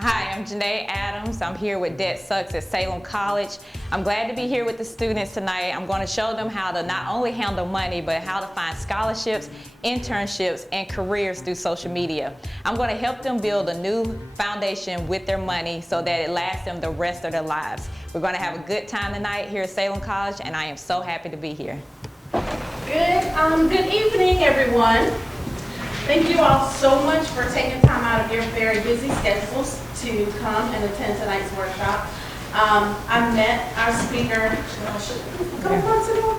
Hi, I'm Janae Adams. I'm here with Debt Sucks at Salem College. I'm glad to be here with the students tonight. I'm going to show them how to not only handle money, but how to find scholarships, internships, and careers through social media. I'm going to help them build a new foundation with their money so that it lasts them the rest of their lives. We're going to have a good time tonight here at Salem College, and I am so happy to be here. Good evening, everyone. Thank you all so much for taking time out of your very busy schedules to come and attend tonight's workshop. I met our speaker a couple months ago?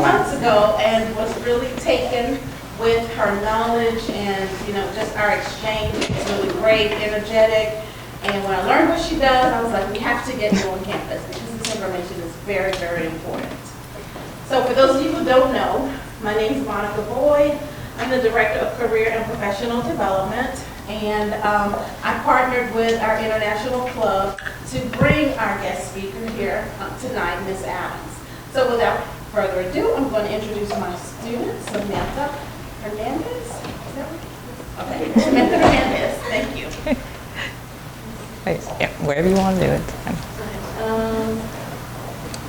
Months ago, and was really taken with her knowledge and, just our exchange. It's really great, energetic. And when I learned what she does, I was like, we have to get you on campus because this information is very, very important. So for those of you who don't know, my name is Monica Boyd. I'm the Director of Career and Professional Development, and I partnered with our international club to bring our guest speaker here tonight, Ms. Adams. So without further ado, I'm going to introduce my student, Samantha Hernandez. Okay, Samantha Hernandez, thank you. Yeah, wherever you want to do it.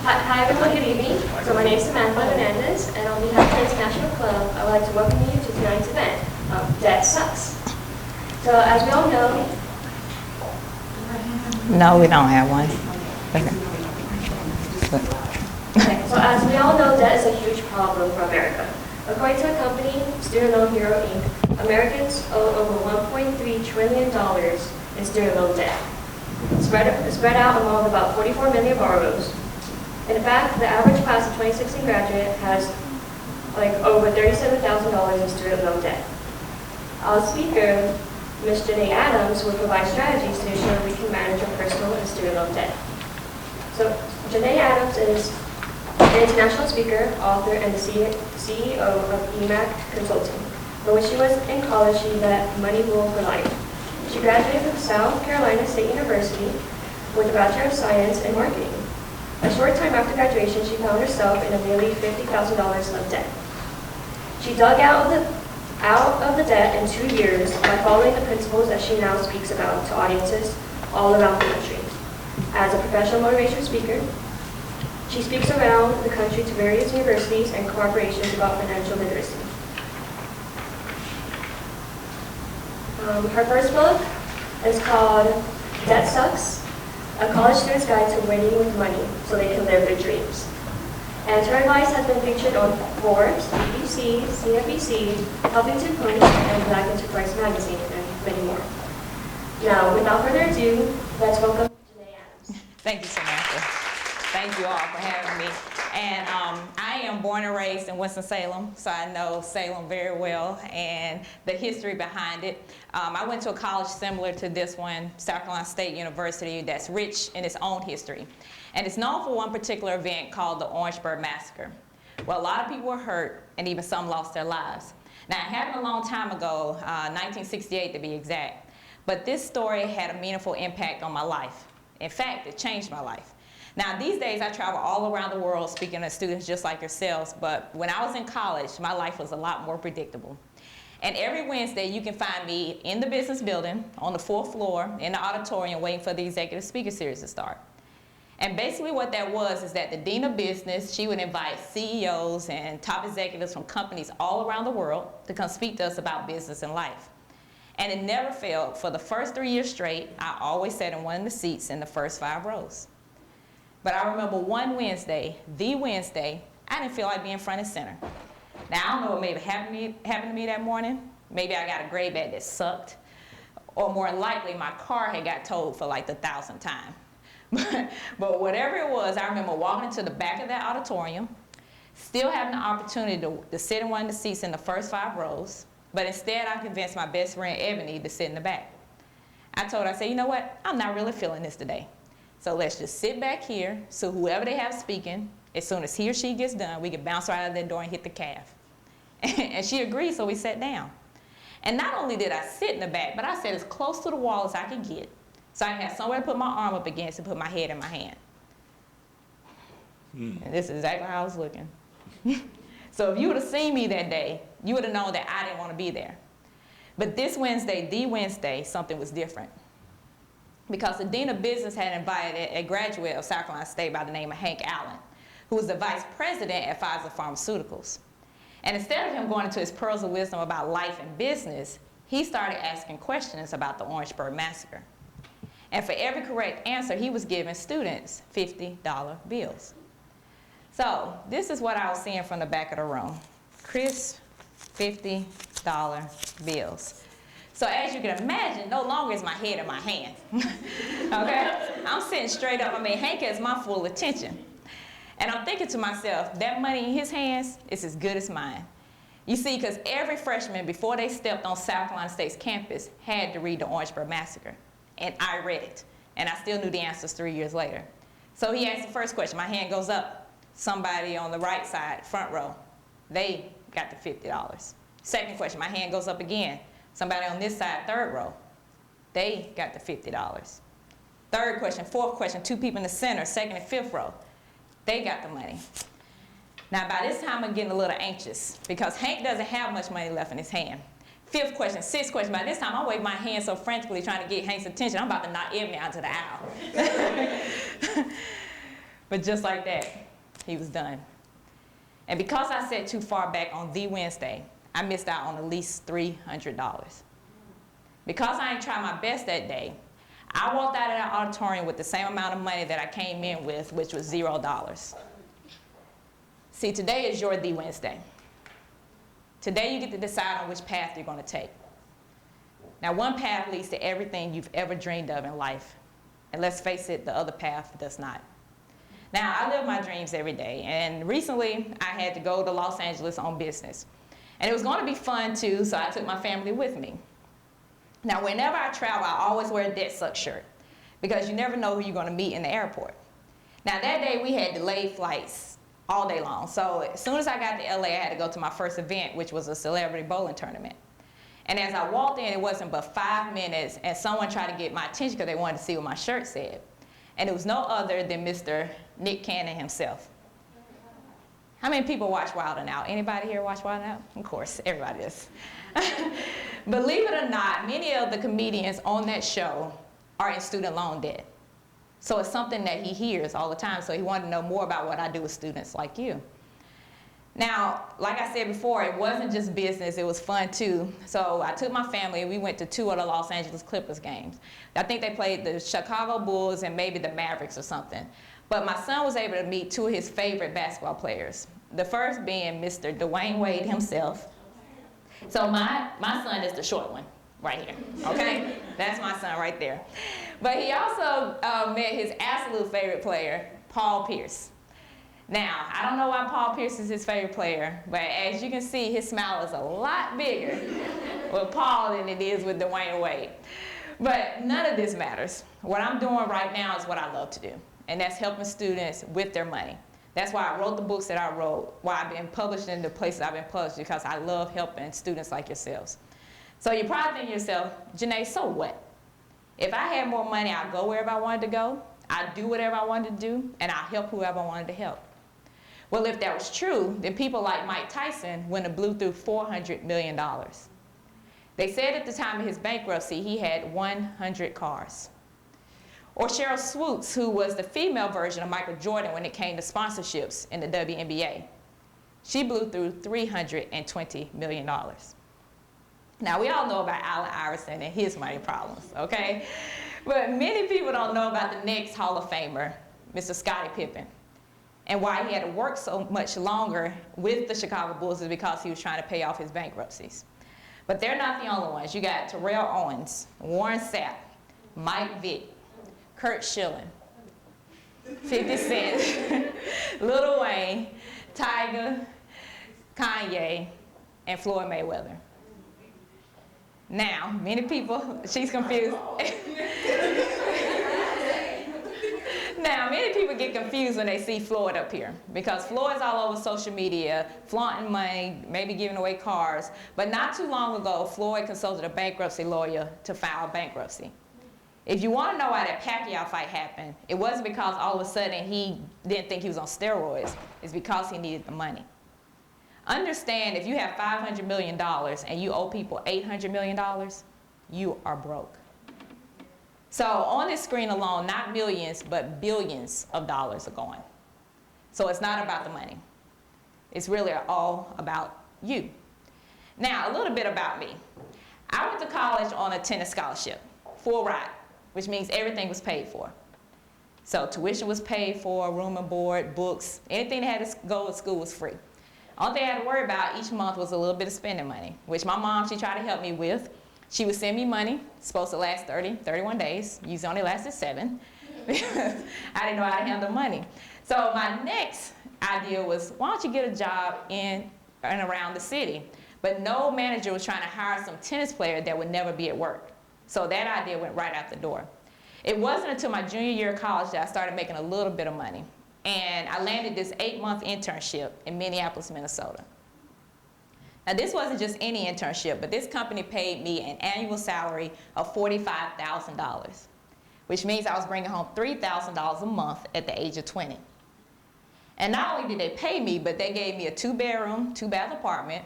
Hi everyone, good evening. So my name is Samantha Hernandez, and on behalf of the International Club, I would like to welcome you to tonight's event, Debt Sucks. So as we all know... No, we don't have one. Okay, so as we all know, debt is a huge problem for America. According to a company, Student Loan Hero Inc., Americans owe over $1.3 trillion in student loan debt, spread out among about 44 million borrowers. In fact, the average class of 2016 graduate has over $37,000 in student loan debt. Our speaker, Ms. Janae Adams, will provide strategies to ensure we can manage our personal and student loan debt. So Janae Adams is an international speaker, author, and the CEO of EMAC Consulting. But when she was in college, she let money rule her life. She graduated from South Carolina State University with a Bachelor of Science in Marketing. A short time after graduation, she found herself in a nearly $50,000 of debt. She dug out of the debt in 2 years by following the principles that she now speaks about to audiences all around the country. As a professional motivation speaker, she speaks around the country to various universities and corporations about financial literacy. Her first book is called Debt Sucks, A College Student's Guide to Winning with Money so they can live their dreams. And her advice has been featured on Forbes, BBC, CNBC, Huffington Post, and Black Enterprise Magazine, and many more. Now, without further ado, let's welcome Janae Adams. Thank you, Samantha. Thank you all for having me. And I am born and raised in Winston-Salem, so I know Salem very well and the history behind it. I went to a college similar to this one, South Carolina State University, that's rich in its own history. And it's known for one particular event called the Orangeburg Massacre. Well, a lot of people were hurt, and even some lost their lives. Now, it happened a long time ago, 1968 to be exact. But this story had a meaningful impact on my life. In fact, it changed my life. Now, these days, I travel all around the world speaking to students just like yourselves, but when I was in college, my life was a lot more predictable. And every Wednesday, you can find me in the business building, on the 4th floor, in the auditorium, waiting for the executive speaker series to start. And basically what that was is that the dean of business, she would invite CEOs and top executives from companies all around the world to come speak to us about business and life. And it never failed. For the first 3 years straight, I always sat in one of the seats in the first 5 rows. But I remember one Wednesday, the Wednesday, I didn't feel like being front and center. Now, I don't know what maybe happened to me that morning. Maybe I got a grade bag that sucked. Or more likely, my car had got towed for like the 1,000th time. But whatever it was, I remember walking into the back of that auditorium, still having the opportunity to sit in one of the seats in the first 5 rows. But instead, I convinced my best friend, Ebony, to sit in the back. I told her, I said, you know what? I'm not really feeling this today. So let's just sit back here, so whoever they have speaking, as soon as he or she gets done, we can bounce right out of that door and hit the calf. And she agreed, so we sat down. And not only did I sit in the back, but I sat as close to the wall as I could get, so I had somewhere to put my arm up against and put my head in my hand. And this is exactly how I was looking. So if you would have seen me that day, you would have known that I didn't want to be there. But this Wednesday, the Wednesday, something was different. because the dean of business had invited a graduate of South Carolina State by the name of Hank Allen, who was the vice president at Pfizer Pharmaceuticals. And instead of him going into his pearls of wisdom about life and business, he started asking questions about the Orangeburg Massacre. And for every correct answer, he was giving students $50 bills. So this is what I was seeing from the back of the room. Crisp $50 bills. So as you can imagine, no longer is my head in my hand. Okay? I'm sitting straight up. I mean, Hank has my full attention. And I'm thinking to myself, that money in his hands is as good as mine. You see, because every freshman, before they stepped on South Carolina State's campus, had to read the Orangeburg Massacre. And I read it. And I still knew the answers 3 years later. So he asked the first question. My hand goes up. Somebody on the right side, front row, they got the $50. Second question, my hand goes up again. Somebody on this side, third row, they got the $50. Third question, fourth question, two people in the center, second and fifth row, they got the money. Now by this time I'm getting a little anxious because Hank doesn't have much money left in his hand. Fifth question, sixth question, by this time I'm waving my hand so frantically trying to get Hank's attention, I'm about to knock Ebony out to the aisle. But just like that, he was done. And because I sat too far back on the Wednesday, I missed out on at least $300. Because I ain't tried my best that day, I walked out of that auditorium with the same amount of money that I came in with, which was $0. See, today is your The Wednesday. Today you get to decide on which path you're going to take. Now, one path leads to everything you've ever dreamed of in life. And let's face it, the other path does not. Now, I live my dreams every day, and recently I had to go to Los Angeles on business. And it was going to be fun too, so I took my family with me. Now, whenever I travel, I always wear a dead suck shirt because you never know who you're going to meet in the airport. Now, that day we had delayed flights all day long, so as soon as I got to LA, I had to go to my first event, which was a celebrity bowling tournament. And as I walked in, it wasn't but 5 minutes, and someone tried to get my attention because they wanted to see what my shirt said. And it was no other than Mr. Nick Cannon himself. How many people watch Wild 'N Out? Anybody here watch Wild 'N Out? Of course, everybody does. Believe it or not, many of the comedians on that show are in student loan debt. So it's something that he hears all the time, so he wanted to know more about what I do with students like you. Now, like I said before, it wasn't just business, it was fun too. So I took my family and we went to 2 of the Los Angeles Clippers games. I think they played the Chicago Bulls and maybe the Mavericks or something. But my son was able to meet 2 of his favorite basketball players. The first being Mr. Dwayne Wade himself. So my son is the short one right here, okay? That's my son right there. But he also met his absolute favorite player, Paul Pierce. Now, I don't know why Paul Pierce is his favorite player, but as you can see, his smile is a lot bigger with Paul than it is with Dwayne Wade. But none of this matters. What I'm doing right now is what I love to do, and that's helping students with their money. That's why I wrote the books that I wrote, why I've been published in the places I've been published, because I love helping students like yourselves. So you're probably thinking to yourself, Janae, so what? If I had more money, I'd go wherever I wanted to go, I'd do whatever I wanted to do, and I'd help whoever I wanted to help. Well, if that was true, then people like Mike Tyson wouldn't have blew through $400 million. They said at the time of his bankruptcy, he had 100 cars. Or Cheryl Swoops, who was the female version of Michael Jordan when it came to sponsorships in the WNBA. She blew through $320 million. Now, we all know about Allen Iverson and his money problems, okay? But many people don't know about the next Hall of Famer, Mr. Scottie Pippen. And why he had to work so much longer with the Chicago Bulls is because he was trying to pay off his bankruptcies. But they're not the only ones. You got Terrell Owens, Warren Sapp, Mike Vick, Kurt Schilling, 50 Cent, Lil Wayne, Tiger, Kanye, and Floyd Mayweather. Now, many people, she's confused. Now, many people get confused when they see Floyd up here because Floyd's all over social media, flaunting money, maybe giving away cars. But not too long ago, Floyd consulted a bankruptcy lawyer to file bankruptcy. If you want to know why that Pacquiao fight happened, it wasn't because all of a sudden he didn't think he was on steroids. It's because he needed the money. Understand, if you have $500 million and you owe people $800 million, you are broke. So on this screen alone, not millions, but billions of dollars are going. So it's not about the money. It's really all about you. Now, a little bit about me. I went to college on a tennis scholarship, full ride, which means everything was paid for. So tuition was paid for, room and board, books, anything that had to go to school was free. Only thing I had to worry about each month was a little bit of spending money, which my mom, she tried to help me with. She would send me money, supposed to last 30, 31 days. Usually only lasted 7 because I didn't know how to handle money. So my next idea was, why don't you get a job in and around the city? But no manager was trying to hire some tennis player that would never be at work. So that idea went right out the door. It wasn't until my junior year of college that I started making a little bit of money. And I landed this 8-month internship in Minneapolis, Minnesota. Now this wasn't just any internship, but this company paid me an annual salary of $45,000, which means I was bringing home $3,000 a month at the age of 20. And not only did they pay me, but they gave me a 2-bedroom, 2-bath apartment,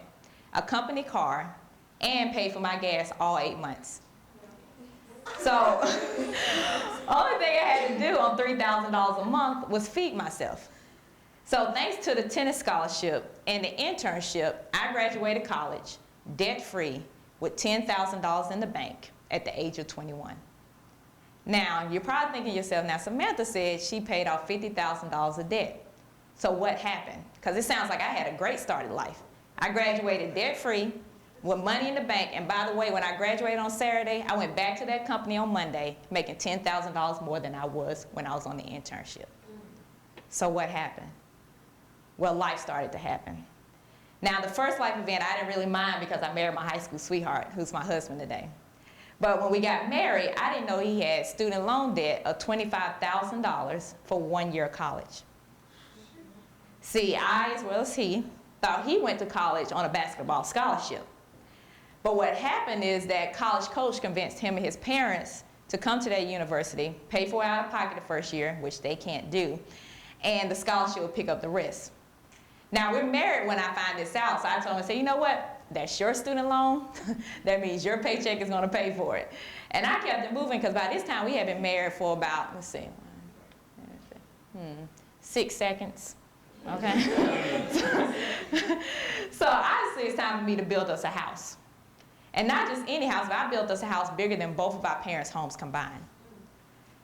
a company car, and paid for my gas all 8 months. So, only thing I had to do on $3,000 a month was feed myself. So thanks to the tennis scholarship and the internship, I graduated college debt-free with $10,000 in the bank at the age of 21. Now, you're probably thinking to yourself, now Samantha said she paid off $50,000 of debt. So what happened? Because it sounds like I had a great start in life. I graduated debt-free with money in the bank, and by the way, when I graduated on Saturday, I went back to that company on Monday making $10,000 more than I was when I was on the internship. So what happened? Well, life started to happen. Now, the first life event I didn't really mind because I married my high school sweetheart, who's my husband today. But when we got married, I didn't know he had student loan debt of $25,000 for 1 year of college. See, I, as well as he, thought he went to college on a basketball scholarship. But what happened is that college coach convinced him and his parents to come to that university, pay for it out of pocket the first year, which they can't do, and the scholarship will pick up the rest. Now, we're married when I find this out, so I told him, I said, you know what? That's your student loan. That means your paycheck is going to pay for it. And I kept it moving because by this time we had been married for about, let's see, 6 seconds. Okay? So honestly, it's time for me to build us a house. And not just any house, but I built us a house bigger than both of our parents' homes combined.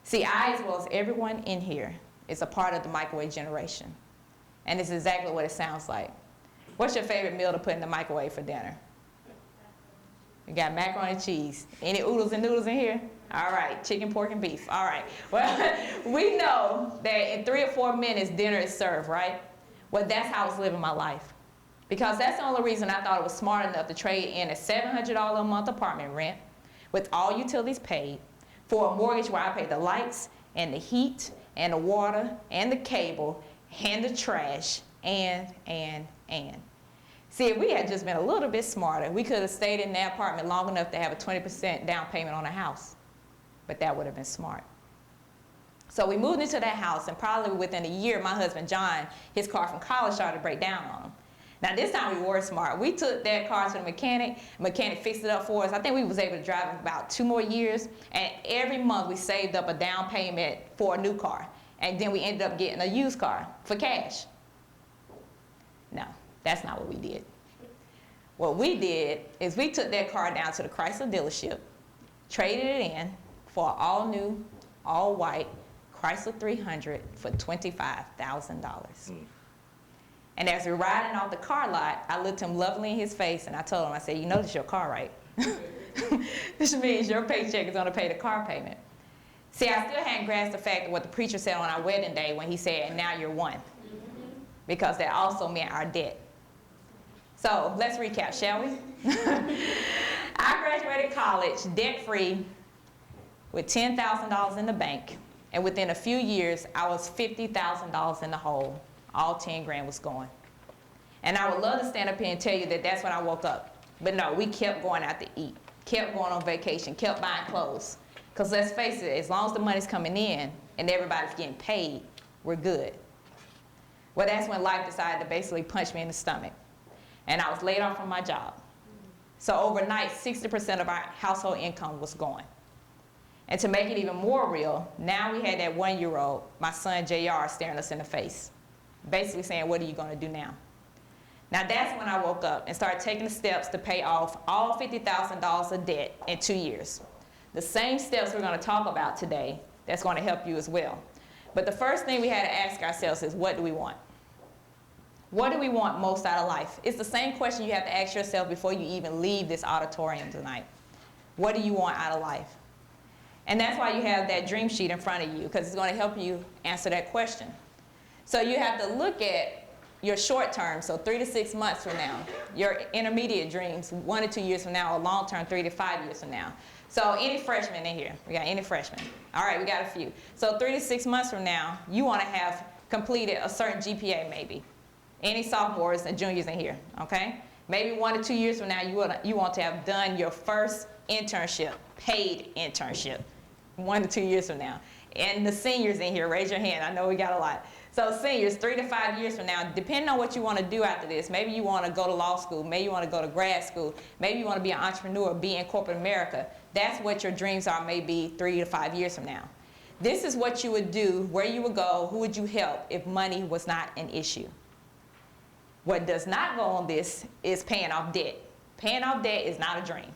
See, I, as well as everyone in here, is a part of the microwave generation. And it's exactly what it sounds like. What's your favorite meal to put in the microwave for dinner? You got macaroni and cheese. Any oodles and noodles in here? All right, chicken, pork, and beef. All right. Well, we know that in 3 or 4 minutes, dinner is served, right? Well, that's how I was living my life. Because that's the only reason I thought it was smart enough to trade in a $700 a month apartment rent with all utilities paid for a mortgage where I paid the lights and the heat and the water and the cable and the trash and. See, if we had just been a little bit smarter, we could have stayed in that apartment long enough to have a 20% down payment on a house. But that would have been smart. So we moved into that house, and probably within a year, my husband, John, his car from college started to break down on him. Now, this time we were smart. We took that car to the mechanic. The mechanic fixed it up for us. I think we was able to drive it about 2 more years. And every month we saved up a down payment for a new car. And then we ended up getting a used car for cash. No, that's not what we did. What we did is we took that car down to the Chrysler dealership, traded it in for an all-new, all-white Chrysler 300 for $25,000. And as we were riding off the car lot, I looked him lovingly in his face and I told him, I said, you know this is your car, right? This means your paycheck is going to pay the car payment. See, I still hadn't grasped the fact of what the preacher said on our wedding day when he said, and now you're one. Because that also meant our debt. So let's recap, shall we? I graduated college debt-free with $10,000 in the bank. And within a few years, I was $50,000 in the hole. All 10 grand was gone. And I would love to stand up here and tell you that that's when I woke up. But no, we kept going out to eat, kept going on vacation, kept buying clothes. Because let's face it, as long as the money's coming in and everybody's getting paid, we're good. Well, that's when life decided to basically punch me in the stomach. And I was laid off from my job. So overnight, 60% of our household income was gone. And to make it even more real, now we had that 1-year-old, my son JR, staring us in the face, basically saying, what are you gonna do now? Now that's when I woke up and started taking the steps to pay off all $50,000 of debt in 2 years. The same steps we're gonna talk about today that's gonna help you as well. But the first thing we had to ask ourselves is, what do we want? What do we want most out of life? It's the same question you have to ask yourself before you even leave this auditorium tonight. What do you want out of life? And that's why you have that dream sheet in front of you, because it's going to help you answer that question. So you have to look at your short term, so 3 to 6 months from now, your intermediate dreams, 1 to 2 years from now, or long term, 3 to 5 years from now. So any freshmen in here? We got any freshmen? All right, we got a few. So 3 to 6 months from now, you want to have completed a certain GPA maybe. Any sophomores and juniors in here, okay? Maybe 1 to 2 years from now, you want to have done your first internship, paid internship, 1 to 2 years from now. And the seniors in here, raise your hand. I know we got a lot. So seniors, 3 to 5 years from now, depending on what you want to do after this, maybe you want to go to law school, maybe you want to go to grad school, maybe you want to be an entrepreneur, be in corporate America. That's what your dreams are maybe 3 to 5 years from now. This is what you would do, where you would go, who would you help if money was not an issue. What does not go on this is paying off debt. Paying off debt is not a dream.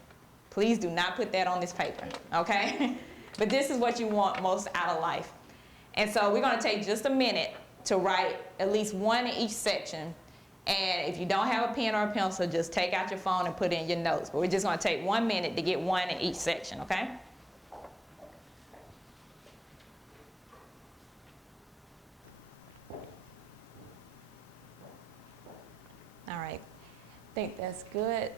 Please do not put that on this paper, okay? But this is what you want most out of life. And so we're going to take just a minute to write at least one in each section. And if you don't have a pen or a pencil, just take out your phone and put in your notes. But we're just going to take 1 minute to get one in each section, okay? All right, I think that's good.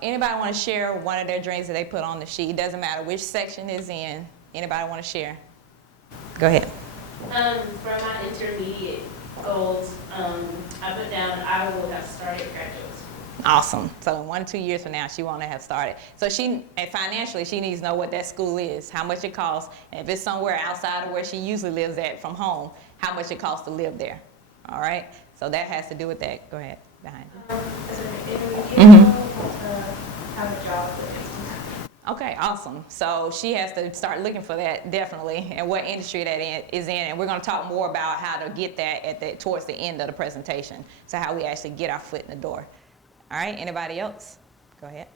Anybody want to share one of their dreams that they put on the sheet? It doesn't matter which section it's in. Anybody want to share? Go ahead. For my intermediate goals, I put down I will have started graduate school. Awesome. So in 1 to 2 years from now, she want to have started. So and financially, she needs to know what that school is, how much it costs, and if it's somewhere outside of where she usually lives at from home, how much it costs to live there. All right? So that has to do with that. Go ahead. Behind you. As an intermediate, have a job that makes me happy. Okay, awesome. So she has to start looking for that, definitely, and what industry that is in. And we're going to talk more about how to get that towards the end of the presentation. So how we actually get our foot in the door. All right, anybody else? Go ahead.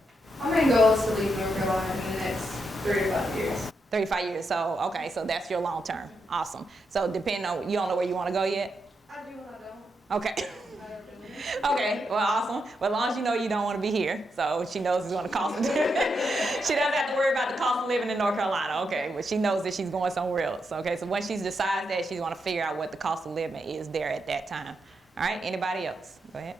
My main goal is to leave North Carolina in the next 3 to 5 years. 35 years. So, okay, so that's your long term. Awesome. So depending on, you don't know where you want to go yet? I do and I don't. Okay. Okay, well, awesome. Well, as long as you know you don't want to be here, so she knows it's going to cost her. She doesn't have to worry about the cost of living in North Carolina, okay, but she knows that she's going somewhere else, okay? So once she decides that, she's going to figure out what the cost of living is there at that time. All right, anybody else? Go ahead.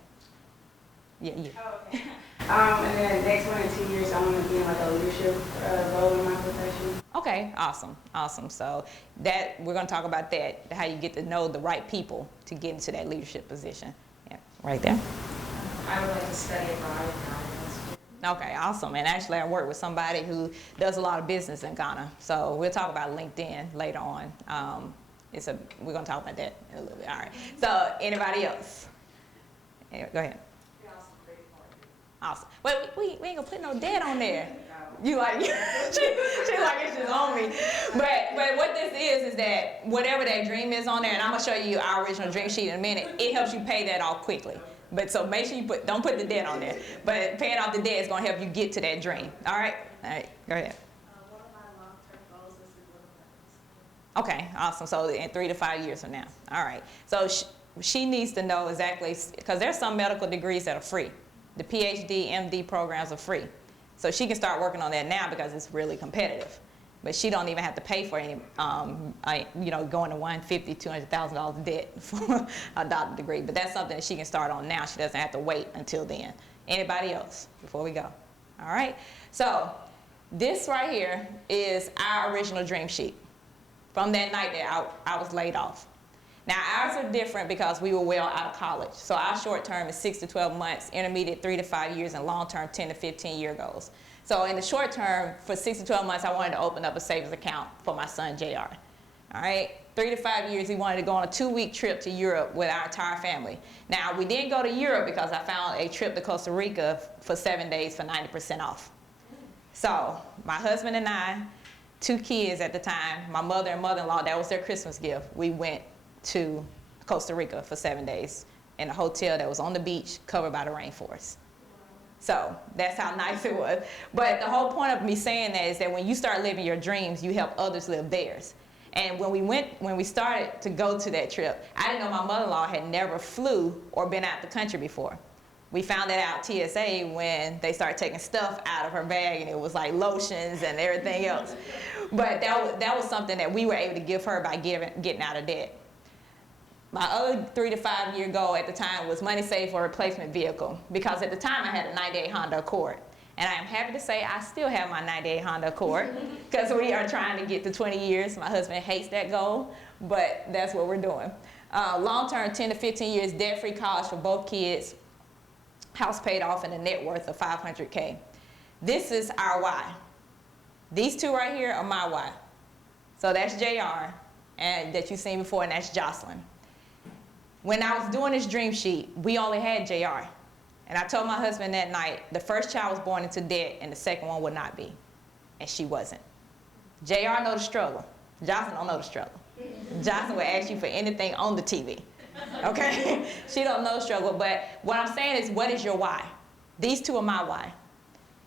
Yeah, you. Oh, okay. And then next 1 to 2 years, I want to be in like a leadership role in my profession. Okay, awesome, awesome. So that, we're going to talk about that, how you get to know the right people to get into that leadership position. Yeah, right there. I would like to study abroad in Ghana. Okay, awesome. And actually, I work with somebody who does a lot of business in Ghana. So we'll talk about LinkedIn later on. We're going to talk about that in a little bit. All right. So anybody else? Anyway, go ahead. Awesome. Well, we ain't going to put no debt on there. You like, she like it's just on me. But what this is that whatever that dream is on there, and I'm going to show you our original dream sheet in a minute, it helps you pay that off quickly. But so make sure you don't put the debt on there. But paying off the debt is going to help you get to that dream. All right? All right, go ahead. One of my long-term goals is to go to medical school. Okay, awesome. So in 3 to 5 years from now. All right. So she needs to know exactly, because there's some medical degrees that are free. The PhD, MD programs are free. So she can start working on that now because it's really competitive. But she don't even have to pay for any, going to $150,000, $200,000 debt for a doctorate degree. But that's something that she can start on now. She doesn't have to wait until then. Anybody else before we go? All right. So this right here is our original dream sheet from that night that I was laid off. Now ours are different because we were well out of college. So our short term is 6 to 12 months, intermediate 3 to 5 years, and long term 10 to 15 year goals. So in the short term, for 6 to 12 months, I wanted to open up a savings account for my son JR. All right, 3 to 5 years, he wanted to go on a 2-week trip to Europe with our entire family. Now we didn't go to Europe because I found a trip to Costa Rica for 7 days for 90% off. So my husband and I 2 kids at the time, my mother and mother-in-law, that was their Christmas gift. We went to Costa Rica for 7 days in a hotel that was on the beach covered by the rainforest. So that's how nice it was. But the whole point of me saying that is that when you start living your dreams, you help others live theirs. And when we started to go to that trip, I didn't know my mother-in-law had never flew or been out the country before. We found that out TSA when they started taking stuff out of her bag, and it was like lotions and everything else. But that was something that we were able to give her by getting out of debt. My other 3 to 5 year goal at the time was money saved for a replacement vehicle, because at the time I had a 98 Honda Accord. And I am happy to say I still have my 98 Honda Accord, because we are trying to get to 20 years. My husband hates that goal, but that's what we're doing. Long-term, 10 to 15 years, debt-free college for both kids, house paid off, and a net worth of $500K. This is our why. These two right here are my why. So that's JR, and that you've seen before, and that's Jocelyn. When I was doing this dream sheet, we only had JR. And I told my husband that night, the first child was born into debt and the second one would not be. And she wasn't. JR know the struggle. Jocelyn don't know the struggle. Jocelyn will ask you for anything on the TV. Okay? She don't know the struggle. But what I'm saying is, what is your why? These two are my why.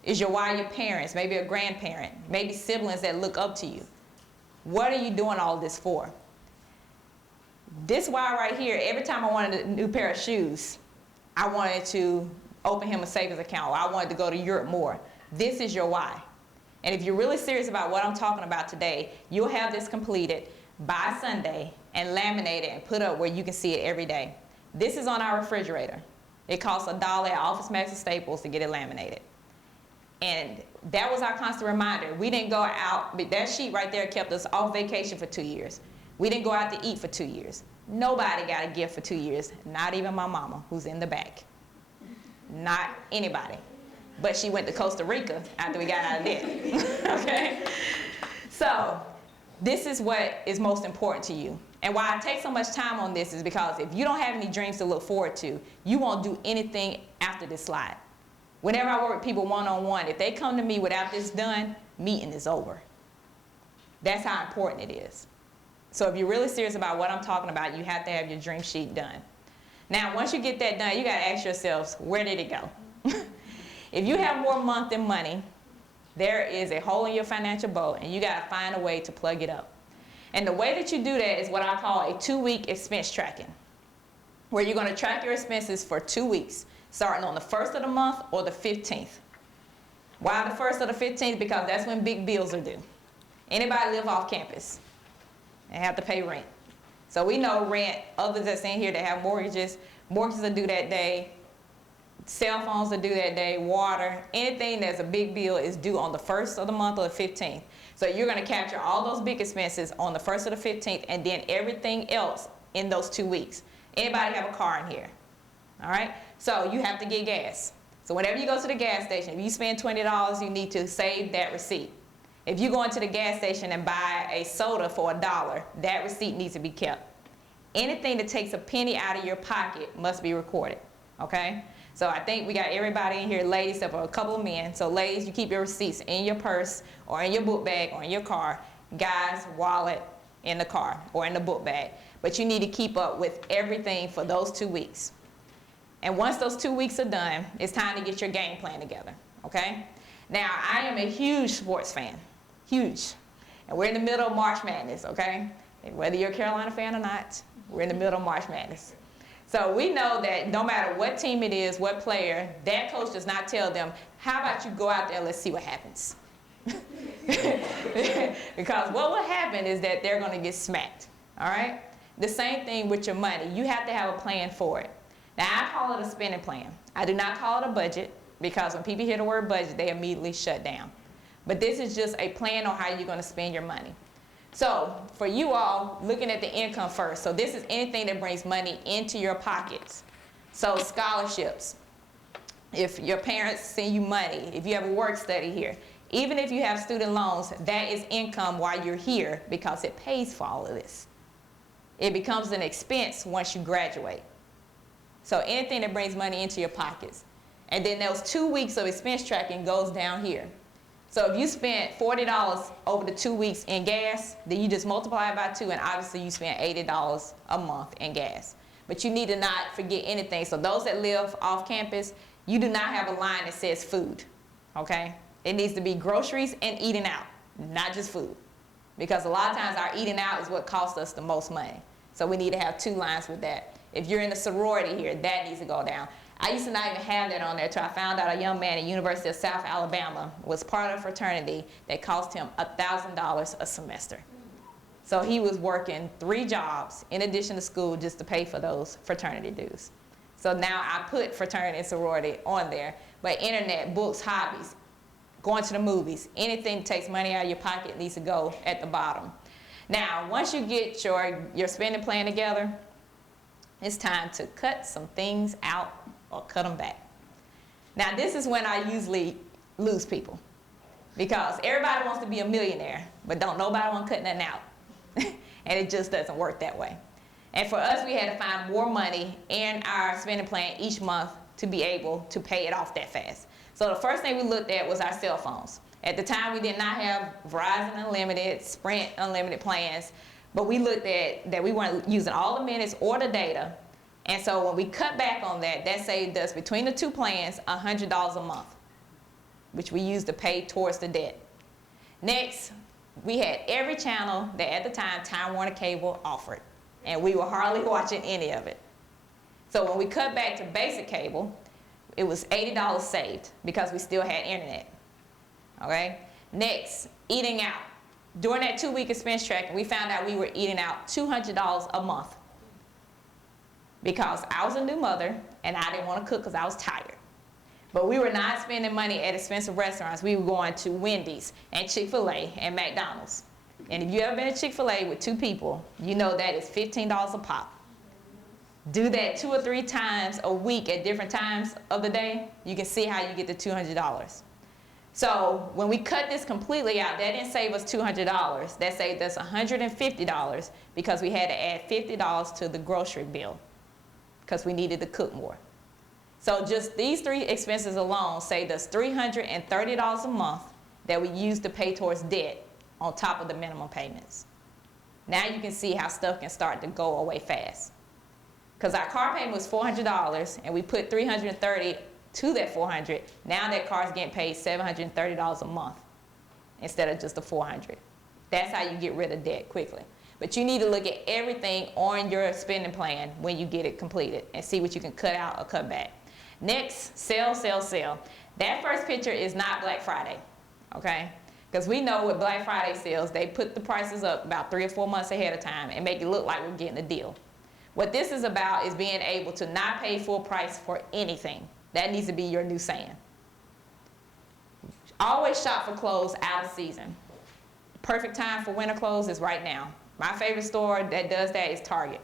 Is your why your parents, maybe a grandparent, maybe siblings that look up to you? What are you doing all this for? This why right here, every time I wanted a new pair of shoes, I wanted to open him a savings account, or I wanted to go to Europe more. This is your why. And if you're really serious about what I'm talking about today, you'll have this completed by Sunday and laminated and put up where you can see it every day. This is on our refrigerator. It costs $1 at Office Max or Staples to get it laminated. And that was our constant reminder. We didn't go out, but that sheet right there kept us off vacation for 2 years. We didn't go out to eat for 2 years. Nobody got a gift for 2 years, not even my mama, who's in the back. Not anybody. But she went to Costa Rica after we got out of debt. Okay? So this is what is most important to you. And why I take so much time on this is because if you don't have any dreams to look forward to, you won't do anything after this slide. Whenever I work with people one-on-one, if they come to me without this done, meeting is over. That's how important it is. So if you're really serious about what I'm talking about, you have to have your dream sheet done. Now, once you get that done, you got to ask yourselves, where did it go? If you have more month than money, there is a hole in your financial boat, and you got to find a way to plug it up. And the way that you do that is what I call a 2-week expense tracking, where you're going to track your expenses for 2 weeks, starting on the 1st of the month or the 15th. Why the 1st or the 15th? Because that's when big bills are due. Anybody live off campus and have to pay rent? So we know rent, others that's in here that have mortgages are due that day, cell phones are due that day, water, anything that's a big bill is due on the 1st of the month or the 15th. So you're going to capture all those big expenses on the 1st or the 15th, and then everything else in those 2 weeks. Anybody have a car in here? All right? So you have to get gas. So whenever you go to the gas station, if you spend $20, you need to save that receipt. If you go into the gas station and buy a soda for $1, that receipt needs to be kept. Anything that takes a penny out of your pocket must be recorded, okay? So I think we got everybody in here, ladies, except for a couple of men. So ladies, you keep your receipts in your purse or in your book bag or in your car. Guys, wallet in the car or in the book bag. But you need to keep up with everything for those 2 weeks. And once those 2 weeks are done, it's time to get your game plan together, okay? Now, I am a huge sports fan, huge. And we're in the middle of March Madness, okay? And whether you're a Carolina fan or not, we're in the middle of March Madness. So we know that no matter what team it is, what player, that coach does not tell them, how about you go out there and let's see what happens. Because what will happen is that they're going to get smacked, all right? The same thing with your money. You have to have a plan for it. Now, I call it a spending plan. I do not call it a budget, because when people hear the word budget, they immediately shut down. But this is just a plan on how you're going to spend your money. So for you all, looking at the income first. So this is anything that brings money into your pockets. So scholarships, if your parents send you money, if you have a work study here, even if you have student loans, that is income while you're here because it pays for all of this. It becomes an expense once you graduate. So anything that brings money into your pockets. And then those 2 weeks of expense tracking goes down here. So if you spent $40 over the 2 weeks in gas, then you just multiply it by 2, and obviously you spent $80 a month in gas. But you need to not forget anything. So those that live off campus, you do not have a line that says food, okay? It needs to be groceries and eating out, not just food. Because a lot of times our eating out is what costs us the most money. So we need to have 2 lines with that. If you're in a sorority here, that needs to go down. I used to not even have that on there until I found out a young man at University of South Alabama was part of a fraternity that cost him $1,000 a semester. So he was working 3 jobs in addition to school just to pay for those fraternity dues. So now I put fraternity and sorority on there, but internet, books, hobbies, going to the movies, anything that takes money out of your pocket needs to go at the bottom. Now, once you get your spending plan together, it's time to cut some things out or cut them back. Now, this is when I usually lose people, because everybody wants to be a millionaire, but don't nobody want to cut nothing out. And it just doesn't work that way. And for us, we had to find more money in our spending plan each month to be able to pay it off that fast. So the first thing we looked at was our cell phones. At the time, we did not have Verizon Unlimited, Sprint Unlimited plans, but we looked at that we weren't using all the minutes or the data. And so when we cut back on that, that saved us, between the 2 plans, $100 a month, which we used to pay towards the debt. Next, we had every channel that at the time Time Warner Cable offered, and we were hardly watching any of it. So when we cut back to basic cable, it was $80 saved because we still had internet. Okay? Next, eating out. During that 2-week expense tracking, we found out we were eating out $200 a month because I was a new mother and I didn't want to cook because I was tired. But we were not spending money at expensive restaurants. We were going to Wendy's and Chick-fil-A and McDonald's. And if you ever been to Chick-fil-A with 2 people, you know that is $15 a pop. Do that 2 or 3 times a week at different times of the day, you can see how you get the $200. So when we cut this completely out, that didn't save us $200. That saved us $150 because we had to add $50 to the grocery bill because we needed to cook more. So just these 3 expenses alone saved us $330 a month that we used to pay towards debt on top of the minimum payments. Now you can see how stuff can start to go away fast. Because our car payment was $400 and we put $330 to that $400. Now that car's getting paid $730 a month instead of just the $400. That's how you get rid of debt quickly. But you need to look at everything on your spending plan when you get it completed and see what you can cut out or cut back. Next, sell, sell, sell. That first picture is not Black Friday, okay? Because we know with Black Friday sales, they put the prices up about 3 or 4 months ahead of time and make it look like we're getting a deal. What this is about is being able to not pay full price for anything. That needs to be your new saying. Always shop for clothes out of season. Perfect time for winter clothes is right now. My favorite store that does that is Target.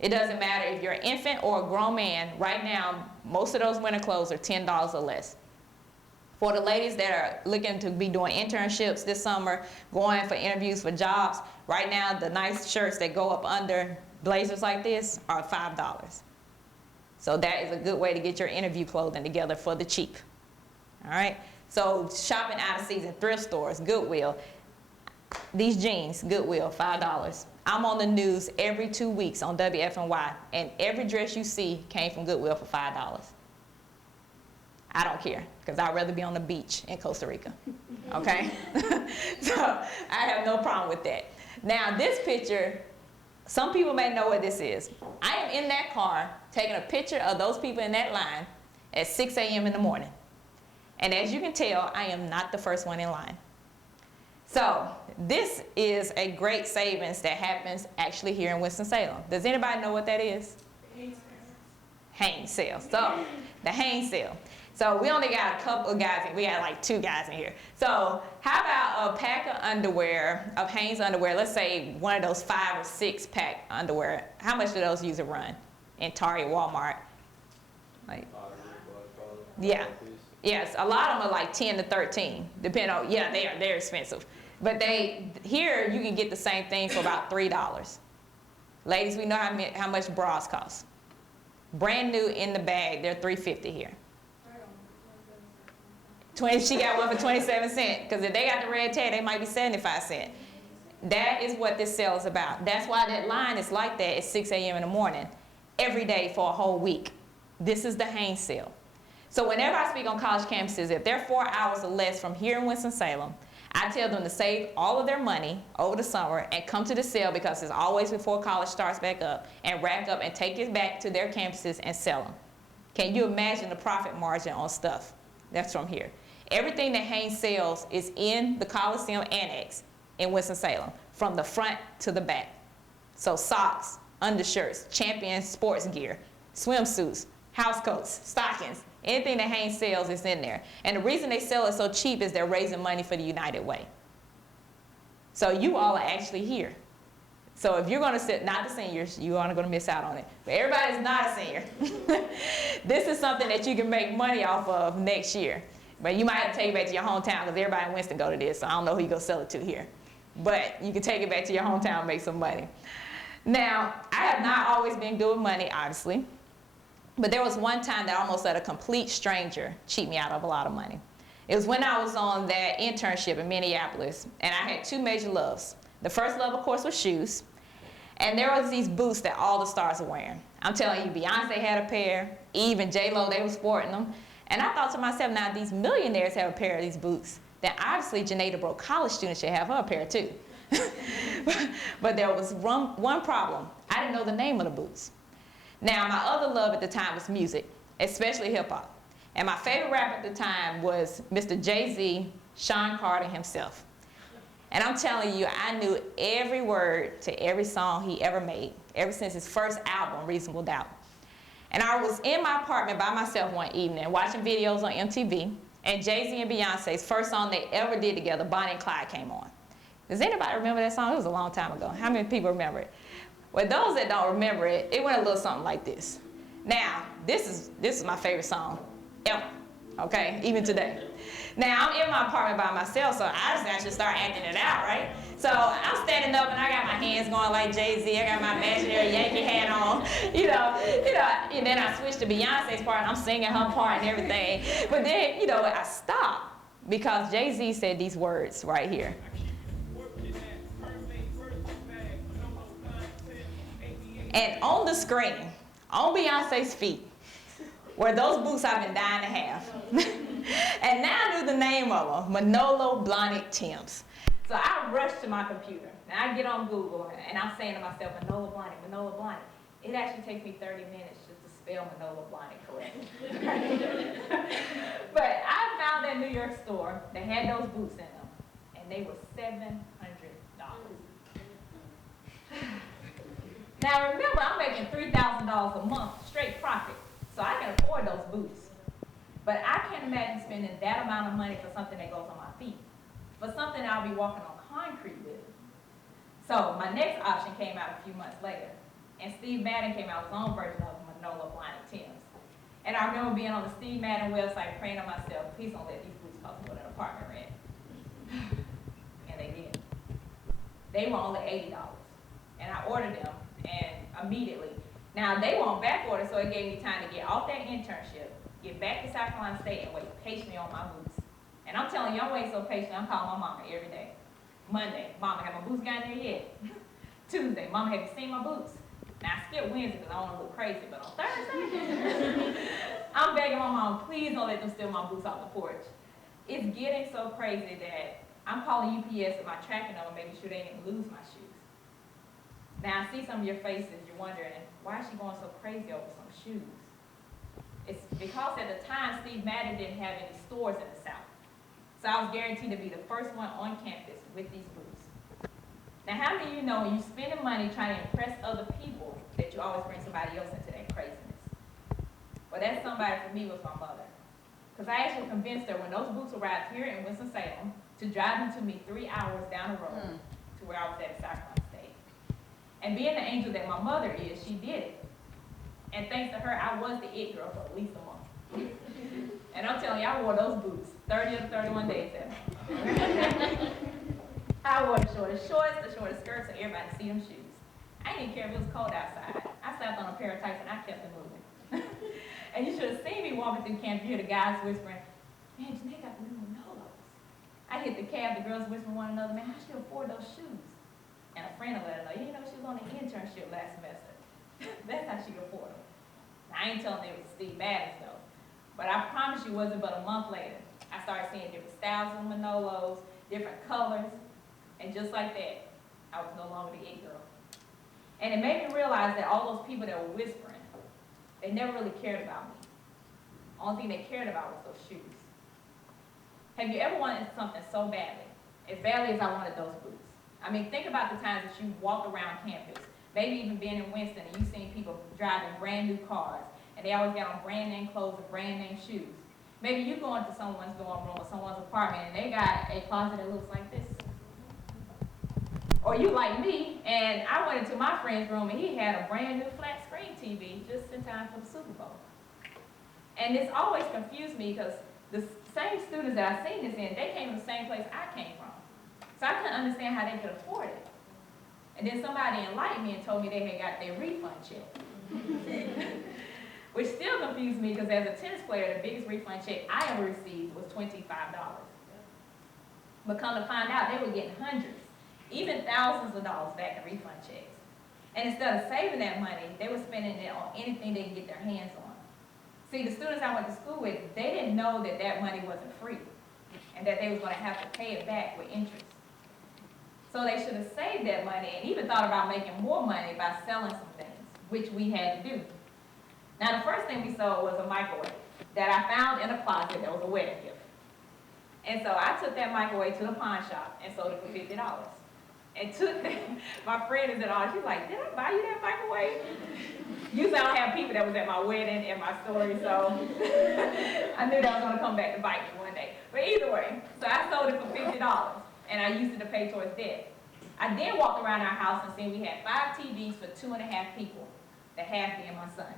It doesn't matter if you're an infant or a grown man. Right now, most of those winter clothes are $10 or less. For the ladies that are looking to be doing internships this summer, going for interviews for jobs, right now the nice shirts that go up under blazers like this are $5. So that is a good way to get your interview clothing together for the cheap. All right? So shopping out of season, thrift stores, Goodwill. These jeans, Goodwill, $5. I'm on the news every 2 weeks on WFNY, and every dress you see came from Goodwill for $5. I don't care, because I'd rather be on the beach in Costa Rica, okay? So I have no problem with that. Now this picture, some people may know what this is. I am in that car taking a picture of those people in that line at 6 a.m. in the morning. And as you can tell, I am not the first one in line. So this is a great savings that happens actually here in Winston-Salem. Does anybody know what that is? Hanes sale. So the Hanes sale. So we only got a couple of guys, we got like 2 guys in here. So how about a pack of underwear, of Hanes underwear, let's say one of those 5 or 6 pack underwear. How much do those usually run in Target, Walmart? Like, yeah. Yes, a lot of them are like 10 to 13, depending on, yeah, they're expensive. But here you can get the same thing for about $3. Ladies, we know how much bras cost. Brand new in the bag, they're $3.50 here. She got one for 27 cents, because if they got the red tag, they might be 75 cents. That is what this sale is about. That's why that line is like that at 6 a.m. in the morning, every day for a whole week. This is the Haynes sale. So whenever I speak on college campuses, if they're 4 hours or less from here in Winston-Salem, I tell them to save all of their money over the summer and come to the sale, because it's always before college starts back up, and rack up and take it back to their campuses and sell them. Can you imagine the profit margin on stuff that's from here? Everything that Haynes sells is in the Coliseum Annex in Winston-Salem, from the front to the back. So socks, undershirts, Champion sports gear, swimsuits, house coats, stockings, anything that Haynes sells is in there. And the reason they sell it so cheap is they're raising money for the United Way. So you all are actually here. So if you're going to sit, not the seniors, you aren't going to miss out on it. But everybody's not a senior. This is something that you can make money off of next year. But you might have to take it back to your hometown, because everybody in Winston go to this, so I don't know who you're going to sell it to here. But you can take it back to your hometown and make some money. Now, I have not always been good with money, obviously. But there was one time that I almost let a complete stranger cheat me out of a lot of money. It was when I was on that internship in Minneapolis, and I had two major loves. The first love, of course, was shoes. And there was these boots that all the stars were wearing. I'm telling you, Beyonce had a pair, Eve and J-Lo, they were sporting them. And I thought to myself, now these millionaires have a pair of these boots, then obviously Janae, the broke college student, should have her a pair too. But there was one problem. I didn't know the name of the boots. Now, my other love at the time was music, especially hip hop. And my favorite rapper at the time was Mr. Jay-Z, Sean Carter himself. And I'm telling you, I knew every word to every song he ever made, ever since his first album, Reasonable Doubt. And I was in my apartment by myself one evening watching videos on MTV, and Jay-Z and Beyonce's first song they ever did together, Bonnie and Clyde, came on. Does anybody remember that song? It was a long time ago. How many people remember it? Well, those that don't remember it, it went a little something like this. Now, this is my favorite song ever, okay, even today. Now, I'm in my apartment by myself, so I just actually start acting it out, right? So I'm standing up and I got my hands going like Jay-Z. I got my imaginary Yankee hat on, and then I switched to Beyonce's part and I'm singing her part and everything. But then, I stopped because Jay-Z said these words right here. And on the screen, on Beyonce's feet, were those boots I've been dying to have. And now I knew the name of them, Manolo Blahnik Timbs. So I rushed to my computer, and I get on Google, and I'm saying to myself, Manolo Blahnik, Manolo Blahnik. It actually takes me 30 minutes just to spell Manolo Blahnik correctly. But I found that New York store that had those boots in them, and they were $700. Now remember, I'm making $3,000 a month straight profit, so I can afford those boots. But I can't imagine spending that amount of money for something that goes on my feet, for something I'll be walking on concrete with. So my next option came out a few months later, and Steve Madden came out with his own version of Manolo Blahnik Timbs. And I remember being on the Steve Madden website praying to myself, please don't let these boots cost more than an apartment rent. And they did. They were only $80. And I ordered them, and immediately. Now they were on back order, so it gave me time to get off that internship, get back to South Carolina State, and wait patiently on my boots. And I'm telling you, I'm waiting so patient, I'm calling my mama every day. Monday, Mama, have my boots gotten there yet? Tuesday, Mama, have you seen my boots? Now I skip Wednesday because I don't want to look crazy, but on Thursday, I'm begging my mom, please don't let them steal my boots off the porch. It's getting so crazy that I'm calling UPS with my tracking number, making sure they didn't lose my shoes. Now I see some of your faces, you're wondering, why is she going so crazy over some shoes? It's because at the time, Steve Madden didn't have any stores in the South. So I was guaranteed to be the first one on campus with these boots. Now how many of you know when you're spending money trying to impress other people that you always bring somebody else into that craziness? Well, that somebody for me was my mother. Because I actually convinced her when those boots arrived here in Winston-Salem to drive them to me 3 hours down the road to where I was at South Carolina State. And being the angel that my mother is, she did it. And thanks to her, I was the it girl for at least a month. And I'm telling you, I wore those boots 30 or 31 days that month. I wore the shortest shorts, the shortest skirts, so everybody could see them shoes. I didn't even care if it was cold outside. I slapped on a pair of tights and I kept it moving. And you should have seen me walking through camp. You hear the guys whispering, man, Janae got the new hit the cab, the girls whispering one another, man, how she afford those shoes? And a friend will let her know, you know, she was on an internship last semester. That's how she could afford them. Now, I ain't telling it was Steve Madden's though. But I promise you, it wasn't but a month later, I started seeing different styles of Manolos, different colors, and just like that, I was no longer the it girl. And it made me realize that all those people that were whispering, they never really cared about me. Only thing they cared about was those shoes. Have you ever wanted something so badly as I wanted those boots? I mean, think about the times that you walked around campus, maybe even being in Winston, and you've seen people driving brand new cars, and they always got on brand name clothes and brand name shoes. Maybe you go into someone's dorm room or someone's apartment, and they got a closet that looks like this. Or you like me, and I went into my friend's room, and he had a brand new flat screen TV just in time for the Super Bowl. And it's always confused me because the same students that I seen this in, they came from the same place I came from. So I couldn't understand how they could afford it. And then somebody enlightened me and told me they had got their refund check. Which still confused me because as a tennis player, the biggest refund check I ever received was $25. But come to find out, they were getting hundreds, even thousands of dollars back in refund checks. And instead of saving that money, they were spending it on anything they could get their hands on. See, the students I went to school with, they didn't know that that money wasn't free and that they was going to have to pay it back with interest. So they should have saved that money and even thought about making more money by selling some things, which we had to do. Now, the first thing we sold was a microwave that I found in a closet that was a wedding gift. And so I took that microwave to the pawn shop and sold it for $50. And took that, my friend is at all, she's like, did I buy you that microwave? Usually I don't have people that was at my wedding and my story, so I knew that was gonna come back to bite me one day. But either way, so I sold it for $50 and I used it to pay towards debt. I then walked around our house and seen we had 5 TVs for 2.5 people, the half me and my son.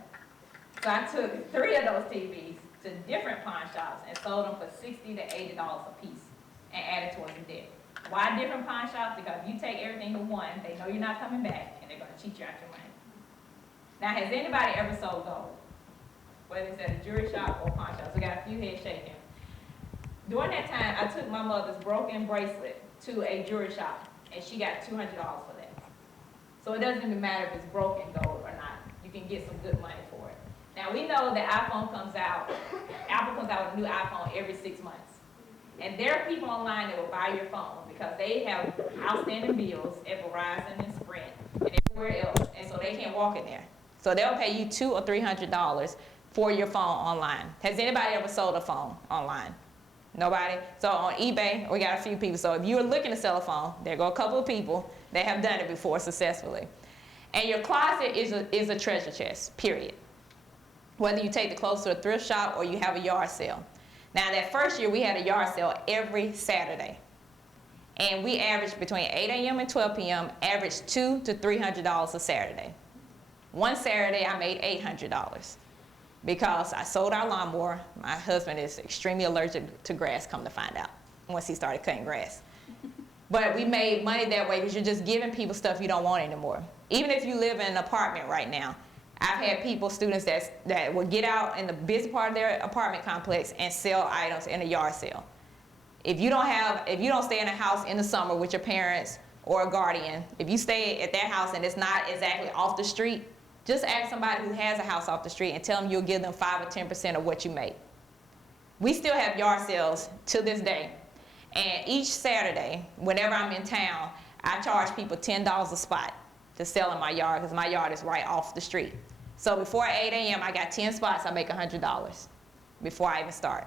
So I took 3 of those TVs to different pawn shops and sold them for $60 to $80 a piece and added towards the debt. Why different pawn shops? Because if you take everything to one, they know you're not coming back and they're going to cheat you out your money. Now, has anybody ever sold gold? Whether it's at a jewelry shop or pawn shops. We got a few heads shaking. During that time, I took my mother's broken bracelet to a jewelry shop and she got $200 for that. So it doesn't even matter if it's broken gold or not. You can get some good money for it. Now, we know that iPhone comes out, Apple comes out with a new iPhone every 6 months. And there are people online that will buy your phone because they have outstanding bills at Verizon and Sprint and everywhere else, and so they can't walk in there. So they'll pay you $200 or $300 for your phone online. Has anybody ever sold a phone online? Nobody? So on eBay, we got a few people. So if you're looking to sell a phone, there go a couple of people that have done it before successfully. And your closet is a treasure chest, period. Whether you take the clothes to a thrift shop or you have a yard sale. Now, that first year, we had a yard sale every Saturday. And we averaged between 8 a.m. and 12 p.m., averaged $200 to $300 a Saturday. One Saturday, I made $800 because I sold our lawnmower. My husband is extremely allergic to grass, come to find out, once he started cutting grass. But we made money that way because you're just giving people stuff you don't want anymore. Even if you live in an apartment right now, I've had people, students that will get out in the busy part of their apartment complex and sell items in a yard sale. If you don't stay in a house in the summer with your parents or a guardian, if you stay at that house and it's not exactly off the street, just ask somebody who has a house off the street and tell them you'll give them 5 or 10% of what you make. We still have yard sales to this day. And each Saturday, whenever I'm in town, I charge people $10 a spot to sell in my yard because my yard is right off the street. So before 8 a.m., I got 10 spots, I make $100 before I even start.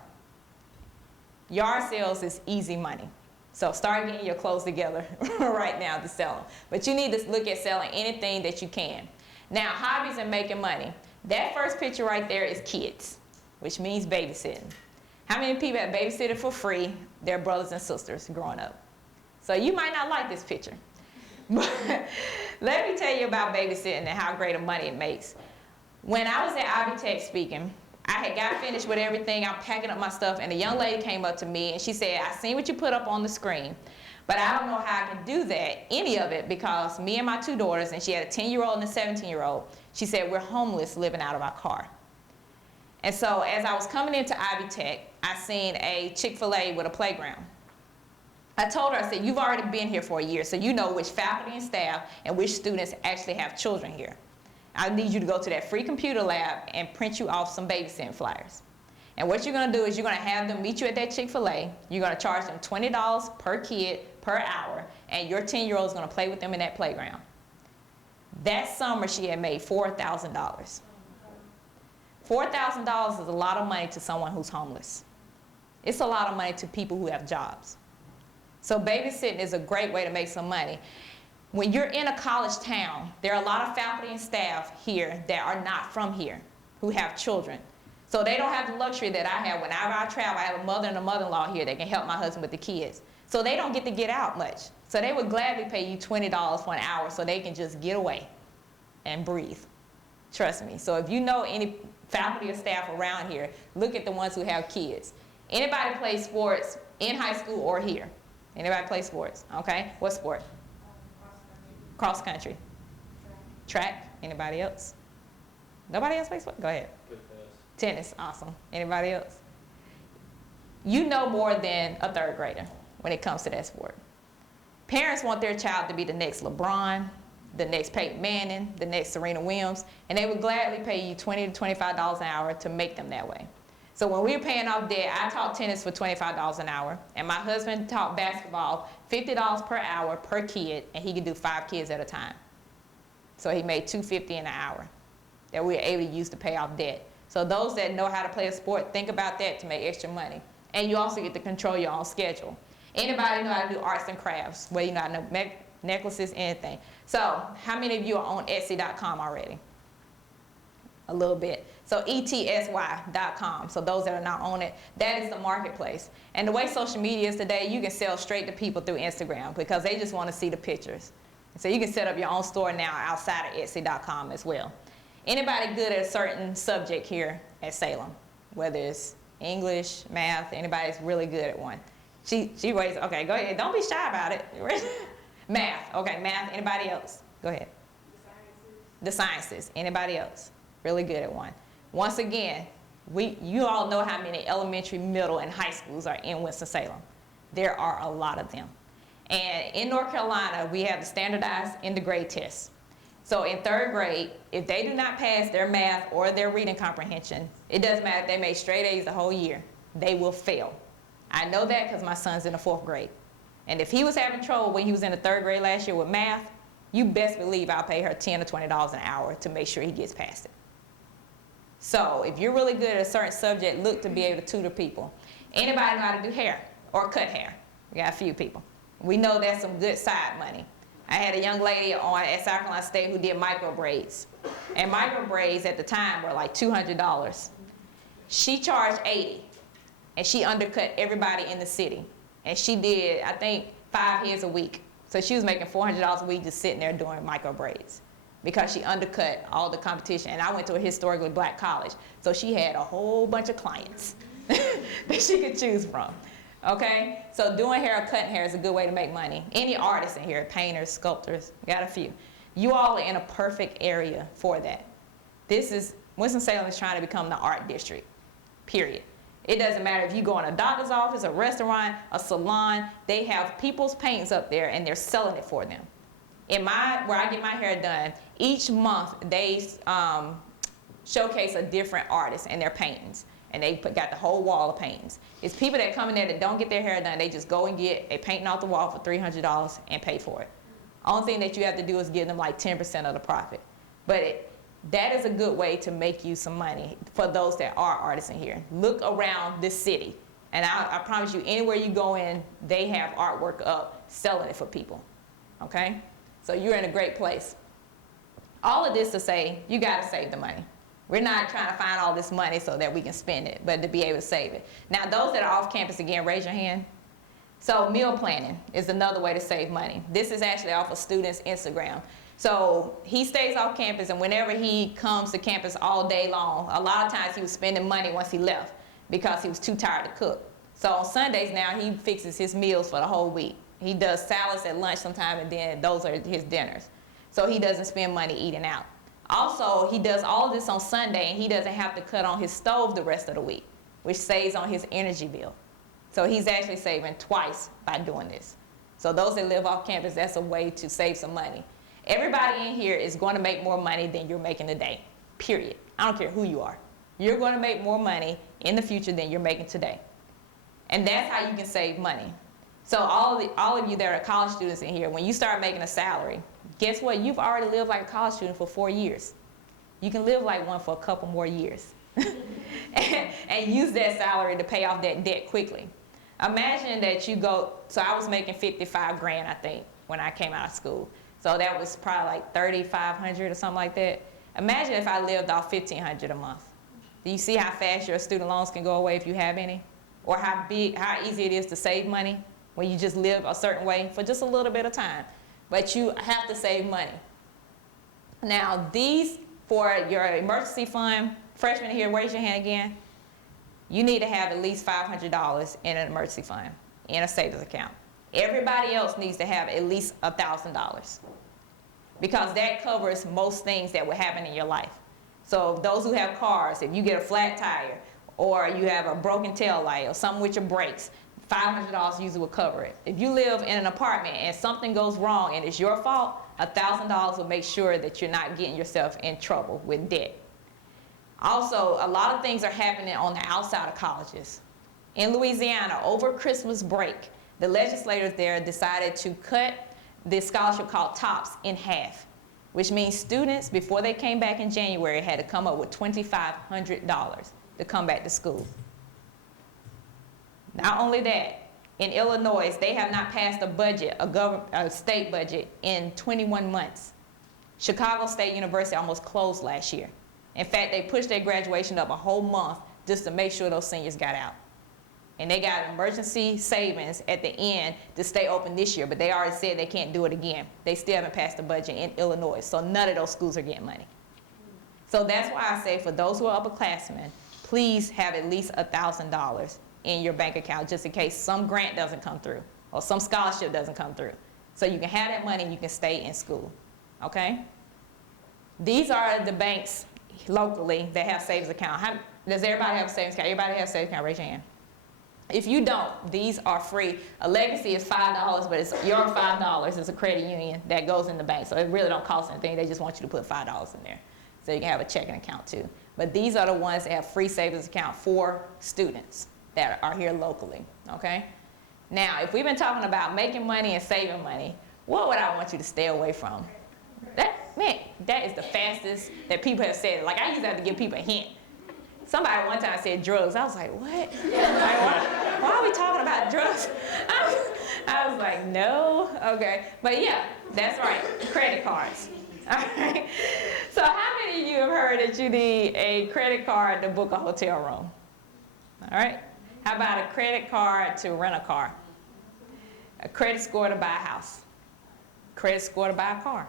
Yard sales is easy money. So start getting your clothes together right now to sell them. But you need to look at selling anything that you can. Now, hobbies and making money. That first picture right there is kids, which means babysitting. How many people have babysitted for free their brothers and sisters growing up? So you might not like this picture. But let me tell you about babysitting and how great of money it makes. When I was at Ivy Tech speaking, I had got finished with everything. I'm packing up my stuff, and a young lady came up to me and she said, I seen what you put up on the screen, but I don't know how I can do that, any of it, because me and my 2 daughters, and she had a 10-year-old and a 17-year-old, she said, we're homeless living out of our car. And so as I was coming into Ivy Tech, I seen a Chick-fil-A with a playground. I told her, I said, you've already been here for a year, so you know which faculty and staff and which students actually have children here. I need you to go to that free computer lab and print you off some babysitting flyers. And what you're gonna do is you're gonna have them meet you at that Chick-fil-A. You're gonna charge them $20 per kid per hour, and your 10-year-old is gonna play with them in that playground. That summer she had made $4,000. $4,000 is a lot of money to someone who's homeless. It's a lot of money to people who have jobs. So babysitting is a great way to make some money. When you're in a college town, there are a lot of faculty and staff here that are not from here, who have children. So they don't have the luxury that I have. Whenever I travel, I have a mother and a mother-in-law here that can help my husband with the kids. So they don't get out much. So they would gladly pay you $20 for an hour so they can just get away and breathe. Trust me. So if you know any faculty or staff around here, look at the ones who have kids. Anybody play sports in high school or here? Anybody play sports? Okay. What sport? Cross country. Track. Anybody else? Nobody else plays sports? Go ahead. Tennis. Awesome. Anybody else? You know more than a third grader when it comes to that sport. Parents want their child to be the next LeBron, the next Peyton Manning, the next Serena Williams, and they would gladly pay you $20 to $25 an hour to make them that way. So when we were paying off debt, I taught tennis for $25 an hour, and my husband taught basketball $50 per hour per kid, and he could do 5 kids at a time. So he made $250 an hour that we were able to use to pay off debt. So those that know how to play a sport, think about that to make extra money. And you also get to control your own schedule. Anybody know how to do arts and crafts? Well, you know how to make necklaces, anything. So how many of you are on Etsy.com already? A little bit. So ETSY.com. So those that are not on it, that is the marketplace. And the way social media is today, you can sell straight to people through Instagram because they just want to see the pictures. So you can set up your own store now outside of Etsy.com as well. Anybody good at a certain subject here at Salem, whether it's English, math, anybody's really good at one? She raised, okay, go ahead. Don't be shy about it. Math, okay, math. Anybody else? Go ahead. The sciences. Anybody else? Really good at one. Once again, you all know how many elementary, middle, and high schools are in Winston-Salem. There are a lot of them. And in North Carolina, we have the standardized end-of-grade tests. So in 3rd grade, if they do not pass their math or their reading comprehension, it doesn't matter if they made straight A's the whole year, they will fail. I know that because my son's in the 4th grade. And if he was having trouble when he was in the 3rd grade last year with math, you best believe I'll pay her $10 to $20 an hour to make sure he gets past it. So if you're really good at a certain subject, look to be able to tutor people. Anybody know how to do hair or cut hair? We got a few people. We know that's some good side money. I had a young lady at South Carolina State who did micro braids. And micro braids at the time were like $200. She charged $80, and she undercut everybody in the city. And she did, I think, 5 heads a week. So she was making $400 a week just sitting there doing micro braids because she undercut all the competition. And I went to a historically black college, so she had a whole bunch of clients that she could choose from. Okay, so doing hair or cutting hair is a good way to make money. Any artists in here, painters, sculptors, got a few. You all are in a perfect area for that. Winston-Salem is trying to become the art district, period. It doesn't matter if you go in a doctor's office, a restaurant, a salon, they have people's paintings up there and they're selling it for them. Where I get my hair done, each month they showcase a different artist and their paintings. And they got the whole wall of paintings. It's people that come in there that don't get their hair done. They just go and get a painting off the wall for $300 and pay for it. Only thing that you have to do is give them like 10% of the profit. But that is a good way to make you some money for those that are artists in here. Look around this city. And I promise you, anywhere you go in, they have artwork up selling it for people. Okay? So you're in a great place. All of this to say, you got to save the money. We're not trying to find all this money so that we can spend it, but to be able to save it. Now, those that are off campus, again, raise your hand. So meal planning is another way to save money. This is actually off a student's Instagram. So he stays off campus, and whenever he comes to campus all day long, a lot of times he was spending money once he left because he was too tired to cook. So on Sundays now, he fixes his meals for the whole week. He does salads at lunch sometime, and then those are his dinners. So he doesn't spend money eating out. Also, he does all of this on Sunday, and he doesn't have to cut on his stove the rest of the week, which saves on his energy bill. So he's actually saving twice by doing this. So those that live off campus, that's a way to save some money. Everybody in here is going to make more money than you're making today, period. I don't care who you are. You're going to make more money in the future than you're making today. And that's how you can save money. So all of you that are college students in here, when you start making a salary, guess what? You've already lived like a college student for 4 years. You can live like one for a couple more years and use that salary to pay off that debt quickly. Imagine that you go, so I was making 55 grand, I think, when I came out of school. So that was probably like 3,500 or something like that. Imagine if I lived off 1,500 a month. Do you see how fast your student loans can go away if you have any? Or how easy it is to save money when you just live a certain way for just a little bit of time. But you have to save money. Now these, for your emergency fund, freshmen here, raise your hand again. You need to have at least $500 in an emergency fund, in a savings account. Everybody else needs to have at least $1,000 because that covers most things that will happen in your life. So those who have cars, if you get a flat tire or you have a broken tail light or something with your brakes, $500 usually will cover it. If you live in an apartment and something goes wrong and it's your fault, $1,000 will make sure that you're not getting yourself in trouble with debt. Also, a lot of things are happening on the outside of colleges. In Louisiana, over Christmas break, the legislators there decided to cut this scholarship called TOPS in half, which means students, before they came back in January, had to come up with $2,500 to come back to school. Not only that, in Illinois, they have not passed a budget, a state budget, in 21 months. Chicago State University almost closed last year. In fact, they pushed their graduation up a whole month just to make sure those seniors got out. And they got emergency savings at the end to stay open this year, but they already said they can't do it again. They still haven't passed the budget in Illinois, so none of those schools are getting money. So that's why I say for those who are upperclassmen, please have at least $1,000 in your bank account just in case some grant doesn't come through or some scholarship doesn't come through. So you can have that money and you can stay in school, okay? These are the banks locally that have savings account. Does everybody have a savings account? Everybody have a savings account? Raise your hand. If you don't, these are free. A legacy is $5, but it's your $5. It's a credit union that goes in the bank. So it really don't cost anything. They just want you to put $5 in there. So you can have a checking account too. But these are the ones that have free savings account for students that are here locally, okay? Now, if we've been talking about making money and saving money, what would I want you to stay away from? That is the fastest that people have said it. Like, I used to have to give people a hint. Somebody one time said drugs. I was like, what? Like, why are we talking about drugs? I was like, no, okay. But yeah, that's right, credit cards. All right. So how many of you have heard that you need a credit card to book a hotel room? All right. How about a credit card to rent a car? A credit score to buy a house? Credit score to buy a car?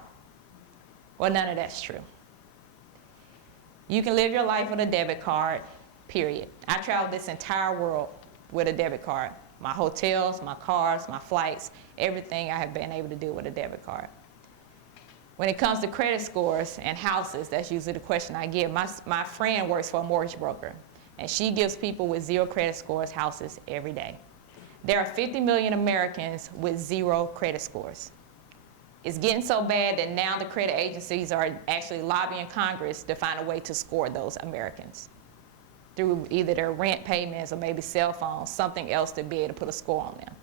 Well, none of that's true. You can live your life with a debit card, period. I traveled this entire world with a debit card. My hotels, my cars, my flights, everything I have been able to do with a debit card. When it comes to credit scores and houses, that's usually the question I get. My friend works for a mortgage broker, and she gives people with zero credit scores houses every day. There are 50 million Americans with zero credit scores. It's getting so bad that now the credit agencies are actually lobbying Congress to find a way to score those Americans through either their rent payments or maybe cell phones, something else to be able to put a score on them.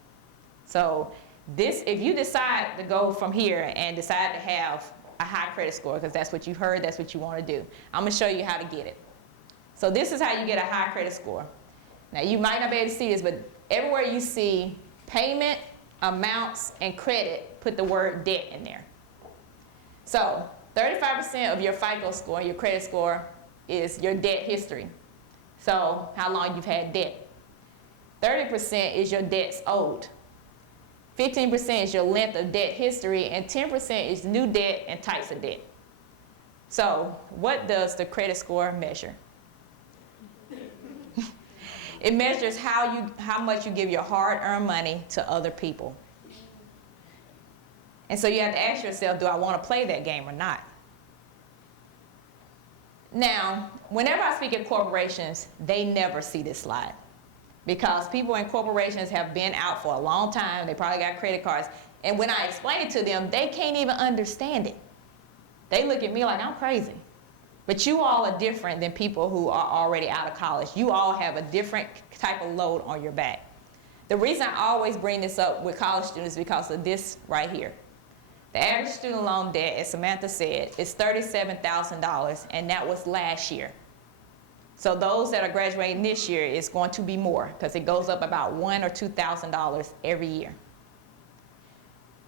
So this, if you decide to go from here and decide to have a high credit score, because that's what you heard, that's what you want to do, I'm going to show you how to get it. So this is how you get a high credit score. Now you might not be able to see this, but everywhere you see payment, amounts, and credit, put the word debt in there. So 35% of your FICO score, your credit score, is your debt history. So how long you've had debt. 30% is your debts owed. 15% is your length of debt history, and 10% is new debt and types of debt. So what does the credit score measure? It measures how much you give your hard-earned money to other people. And so you have to ask yourself, do I want to play that game or not? Now, whenever I speak at corporations, they never see this slide. because people in corporations have been out for a long time. They probably got credit cards. And when I explain it to them, they can't even understand it. They look at me like I'm crazy. But you all are different than people who are already out of college. You all have a different type of load on your back. The reason I always bring this up with college students is because of this right here. The average student loan debt, as Samantha said, is $37,000, and that was last year. So those that are graduating this year is going to be more, because it goes up about $1,000 or $2,000 every year.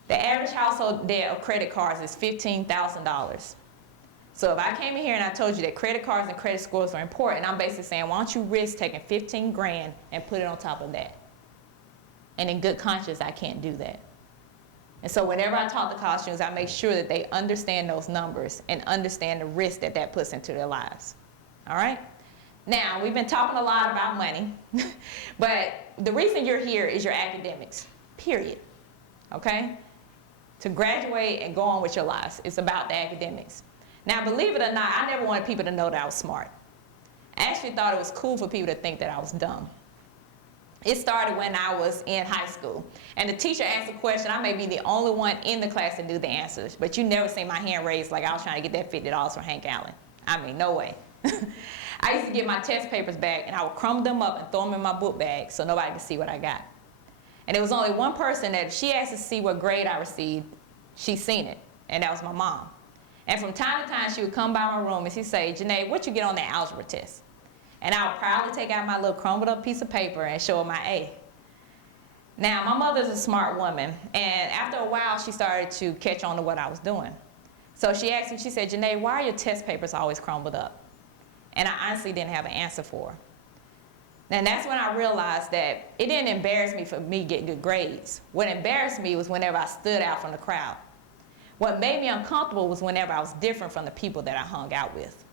The average household debt of credit cards is $15,000. So if I came in here and I told you that credit cards and credit scores are important, I'm basically saying, why don't you risk taking 15 grand and put it on top of that? And in good conscience, I can't do that. And so whenever I talk to college students, I make sure that they understand those numbers and understand the risk that that puts into their lives. All right? Now, we've been talking a lot about money, but the reason you're here is your academics, period. Okay? To graduate and go on with your lives, it's about the academics. Now, believe it or not, I never wanted people to know that I was smart. I actually thought it was cool for people to think that I was dumb. It started when I was in high school. And the teacher asked a question. I may be the only one in the class that knew the answers, but you never see my hand raised like I was trying to get that $50 from Hank Allen. I mean, no way. I used to get my test papers back, and I would crumble them up and throw them in my book bag so nobody could see what I got. And there was only one person that if she asked to see what grade I received, she seen it, and that was my mom. And from time to time, she would come by my room and she'd say, Janae, what'd you get on that algebra test? And I would proudly take out my little crumbled up piece of paper and show her my A. Now, my mother's a smart woman, and after a while, she started to catch on to what I was doing. So she asked me, she said, Janae, why are your test papers always crumbled up? And I honestly didn't have an answer for her. And that's when I realized that it didn't embarrass me for me to get good grades. What embarrassed me was whenever I stood out from the crowd. What made me uncomfortable was whenever I was different from the people that I hung out with.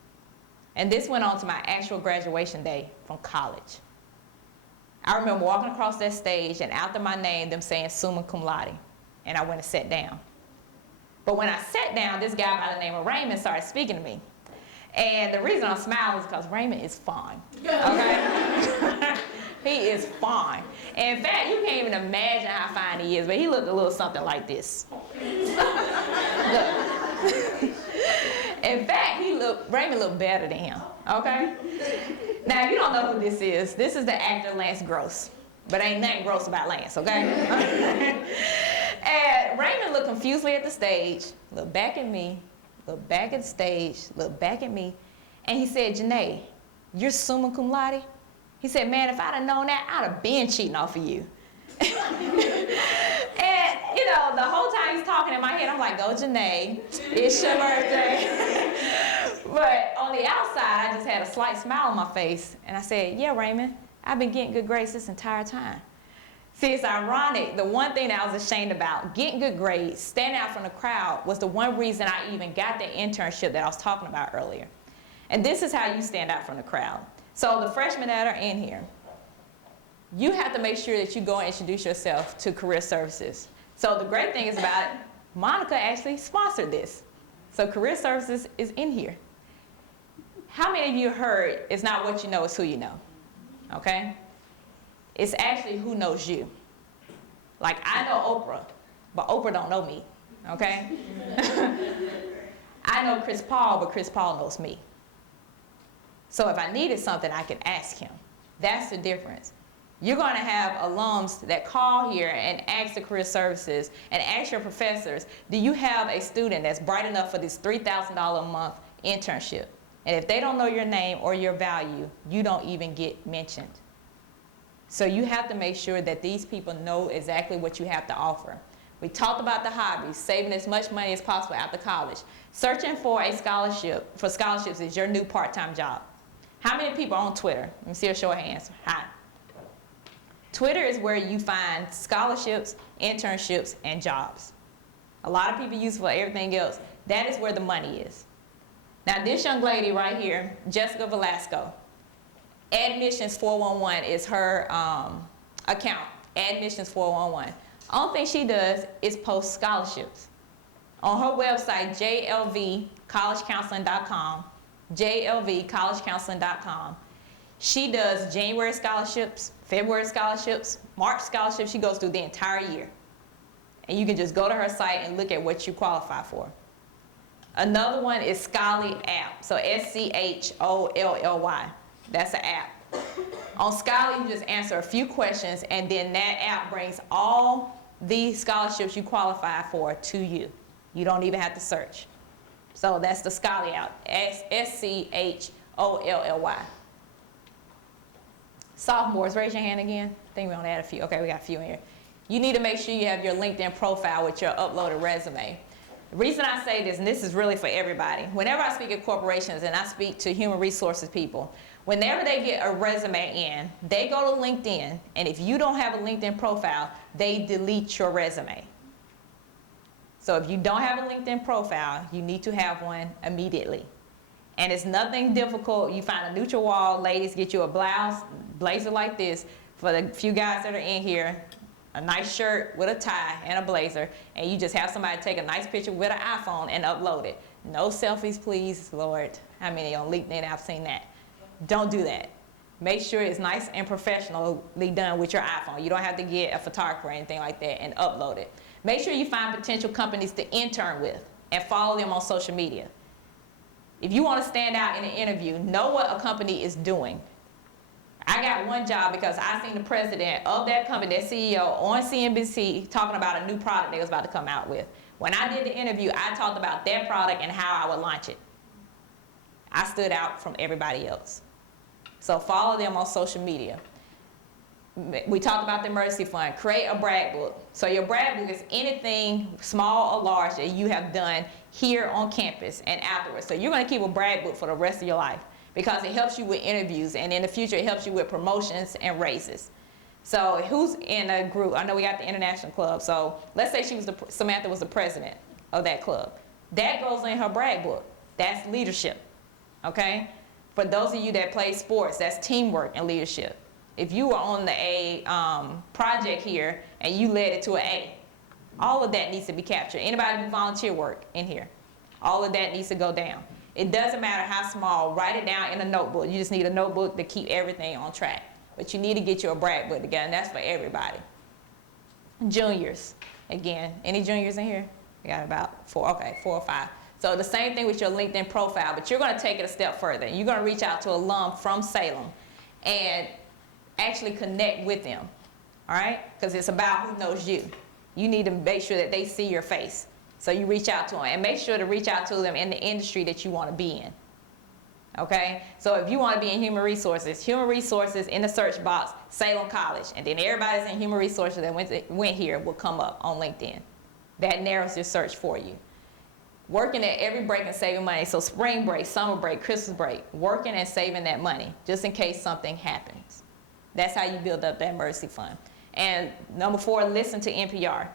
And this went on to my actual graduation day from college. I remember walking across that stage and after my name, them saying summa cum laude. And I went and sat down. But when I sat down, this guy by the name of Raymond started speaking to me. And the reason I'm smiling is because Raymond is fine, okay? He is fine. In fact, you can't even imagine how fine he is, but he looked a little something like this. In fact, Raymond looked better than him, okay? Now, if you don't know who this is the actor Lance Gross. But ain't nothing gross about Lance, okay? And Raymond looked confusedly at the stage, looked back at me, looked back at the stage, looked back at me, and he said, Janae, you're summa cum laude? He said, man, if I'd have known that, I'd have been cheating off of you. And, you know, the whole time he's talking in my head, I'm like, go Janae, it's your birthday. But on the outside, I just had a slight smile on my face, and I said, yeah, Raymond, I've been getting good grades this entire time. See, it's ironic. The one thing that I was ashamed about, getting good grades, standing out from the crowd, was the one reason I even got the internship that I was talking about earlier. And this is how you stand out from the crowd. So the freshmen that are in here, you have to make sure that you go and introduce yourself to career services. So the great thing is about it, Monica actually sponsored this. So career services is in here. How many of you heard it's not what you know, it's who you know? Okay? It's actually who knows you. Like, I know Oprah, but Oprah don't know me, okay? I know Chris Paul, but Chris Paul knows me. So if I needed something, I could ask him. That's the difference. You're gonna have alums that call here and ask the career services and ask your professors, do you have a student that's bright enough for this $3,000 a month internship? And if they don't know your name or your value, you don't even get mentioned. So you have to make sure that these people know exactly what you have to offer. We talked about the hobbies, saving as much money as possible after college. Searching for a scholarship, for scholarships is your new part-time job. How many people are on Twitter? Let me see a show of hands. Hi. Twitter is where you find scholarships, internships, and jobs. A lot of people use it for everything else. That is where the money is. Now this young lady right here, Jessica Velasco, Admissions 411 is her account, Admissions 411. Only thing she does is post scholarships. On her website, jlvcollegecounseling.com, jlvcollegecounseling.com, she does January scholarships, February scholarships, March scholarships, she goes through the entire year. And you can just go to her site and look at what you qualify for. Another one is Scholly app, so SCHOLLY. That's an app. On Scholly, you just answer a few questions, and then that app brings all the scholarships you qualify for to you. You don't even have to search. So that's the Scholly app, SCHOLLY. Sophomores, raise your hand again. I think we're gonna add a few. Okay, we got a few in here. You need to make sure you have your LinkedIn profile with your uploaded resume. The reason I say this, and this is really for everybody, whenever I speak at corporations and I speak to human resources people, whenever they get a resume in, they go to LinkedIn, and if you don't have a LinkedIn profile, they delete your resume. So if you don't have a LinkedIn profile, you need to have one immediately. And it's nothing difficult. You find a neutral wall, ladies, get you a blouse, blazer like this. For the few guys that are in here, a nice shirt with a tie and a blazer, and you just have somebody take a nice picture with an iPhone and upload it. No selfies, please, Lord. How many on LinkedIn have seen that? Don't do that. Make sure it's nice and professionally done with your iPhone. You don't have to get a photographer or anything like that and upload it. Make sure you find potential companies to intern with and follow them on social media. If you want to stand out in an interview, know what a company is doing. I got one job because I seen the president of that company, that CEO, on CNBC talking about a new product they was about to come out with. When I did the interview, I talked about that product and how I would launch it. I stood out from everybody else. So follow them on social media. We talked about the emergency fund. Create a brag book. So your brag book is anything small or large that you have done here on campus and afterwards. So you're going to keep a brag book for the rest of your life, because it helps you with interviews, and in the future it helps you with promotions and raises. So who's in a group? I know we got the international club. So let's say Samantha was the president of that club. That goes in her brag book. That's leadership, okay? For those of you that play sports, that's teamwork and leadership. If you were on the project here and you led it to an A, all of that needs to be captured. Anybody do volunteer work in here? All of that needs to go down. It doesn't matter how small, write it down in a notebook. You just need a notebook to keep everything on track. But you need to get you a brag book together, and that's for everybody. Juniors, again, any juniors in here? We got about 4 or 5. So the same thing with your LinkedIn profile, but you're gonna take it a step further. You're gonna reach out to alum from Salem and actually connect with them, all right? Because it's about who knows you. You need to make sure that they see your face. So you reach out to them, and make sure to reach out to them in the industry that you want to be in, okay? So if you want to be in human resources in the search box, Salem College, and then everybody's in human resources that went here will come up on LinkedIn. That narrows your search for you. Working at every break and saving money. So spring break, summer break, Christmas break, working and saving that money just in case something happens. That's how you build up that emergency fund. And number 4, listen to NPR.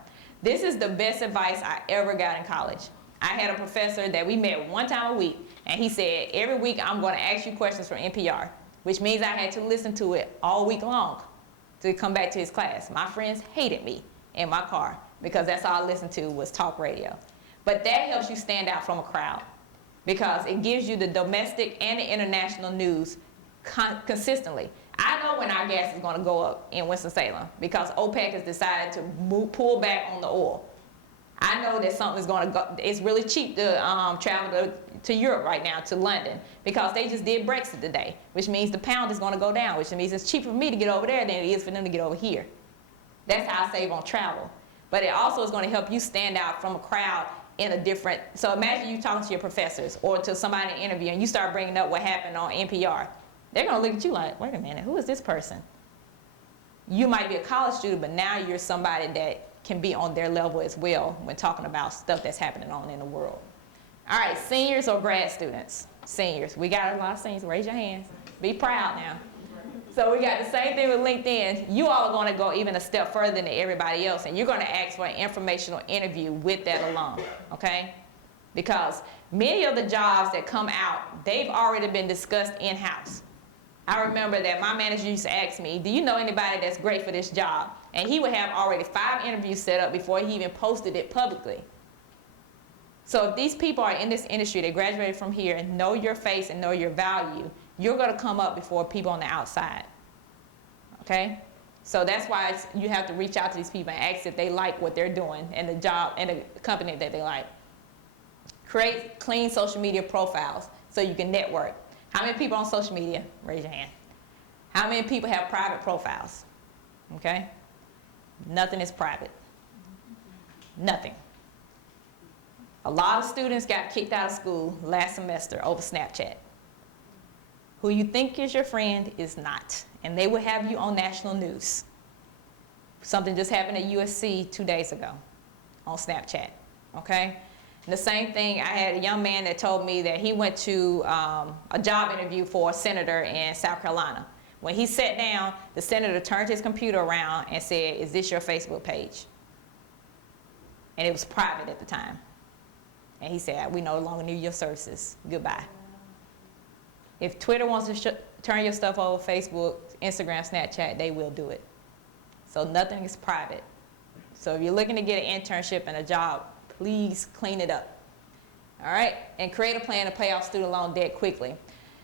This is the best advice I ever got in college. I had a professor that we met one time a week, and he said, every week I'm going to ask you questions from NPR, which means I had to listen to it all week long to come back to his class. My friends hated me in my car because that's all I listened to was talk radio. But that helps you stand out from a crowd because it gives you the domestic and the international news consistently. I know when our gas is going to go up in Winston-Salem because OPEC has decided to pull back on the oil. I know that something's going to go. It's really cheap to travel to Europe right now, to London, because they just did Brexit today, which means the pound is going to go down, which means it's cheaper for me to get over there than it is for them to get over here. That's how I save on travel. But it also is going to help you stand out from a crowd in a different. So imagine you talking to your professors or to somebody in an interview, and you start bringing up what happened on NPR. They're going to look at you like, wait a minute, who is this person? You might be a college student, but now you're somebody that can be on their level as well when talking about stuff that's happening on in the world. All right, seniors or grad students? Seniors. We got a lot of seniors. Raise your hands. Be proud now. So we got the same thing with LinkedIn. You all are going to go even a step further than everybody else, and you're going to ask for an informational interview with that alum, okay? Because many of the jobs that come out, they've already been discussed in-house. I remember that my manager used to ask me, do you know anybody that's great for this job? And he would have already 5 interviews set up before he even posted it publicly. So if these people are in this industry, they graduated from here and know your face and know your value, you're going to come up before people on the outside. okay? So that's why you have to reach out to these people and ask if they like what they're doing and the job and the company that they like. Create clean social media profiles so you can network. How many people on social media? Raise your hand. How many people have private profiles? Okay? Nothing is private. Nothing. A lot of students got kicked out of school last semester over Snapchat. Who you think is your friend is not. And they will have you on national news. Something just happened at USC 2 days ago on Snapchat. Okay? And the same thing, I had a young man that told me that he went to a job interview for a senator in South Carolina. When he sat down, the senator turned his computer around and said, "Is this your Facebook page?" And it was private at the time. And he said, "We no longer need your services. Goodbye." If Twitter wants to turn your stuff over, Facebook, Instagram, Snapchat, they will do it. So nothing is private. So if you're looking to get an internship and a job, please clean it up. All right? And create a plan to pay off student loan debt quickly.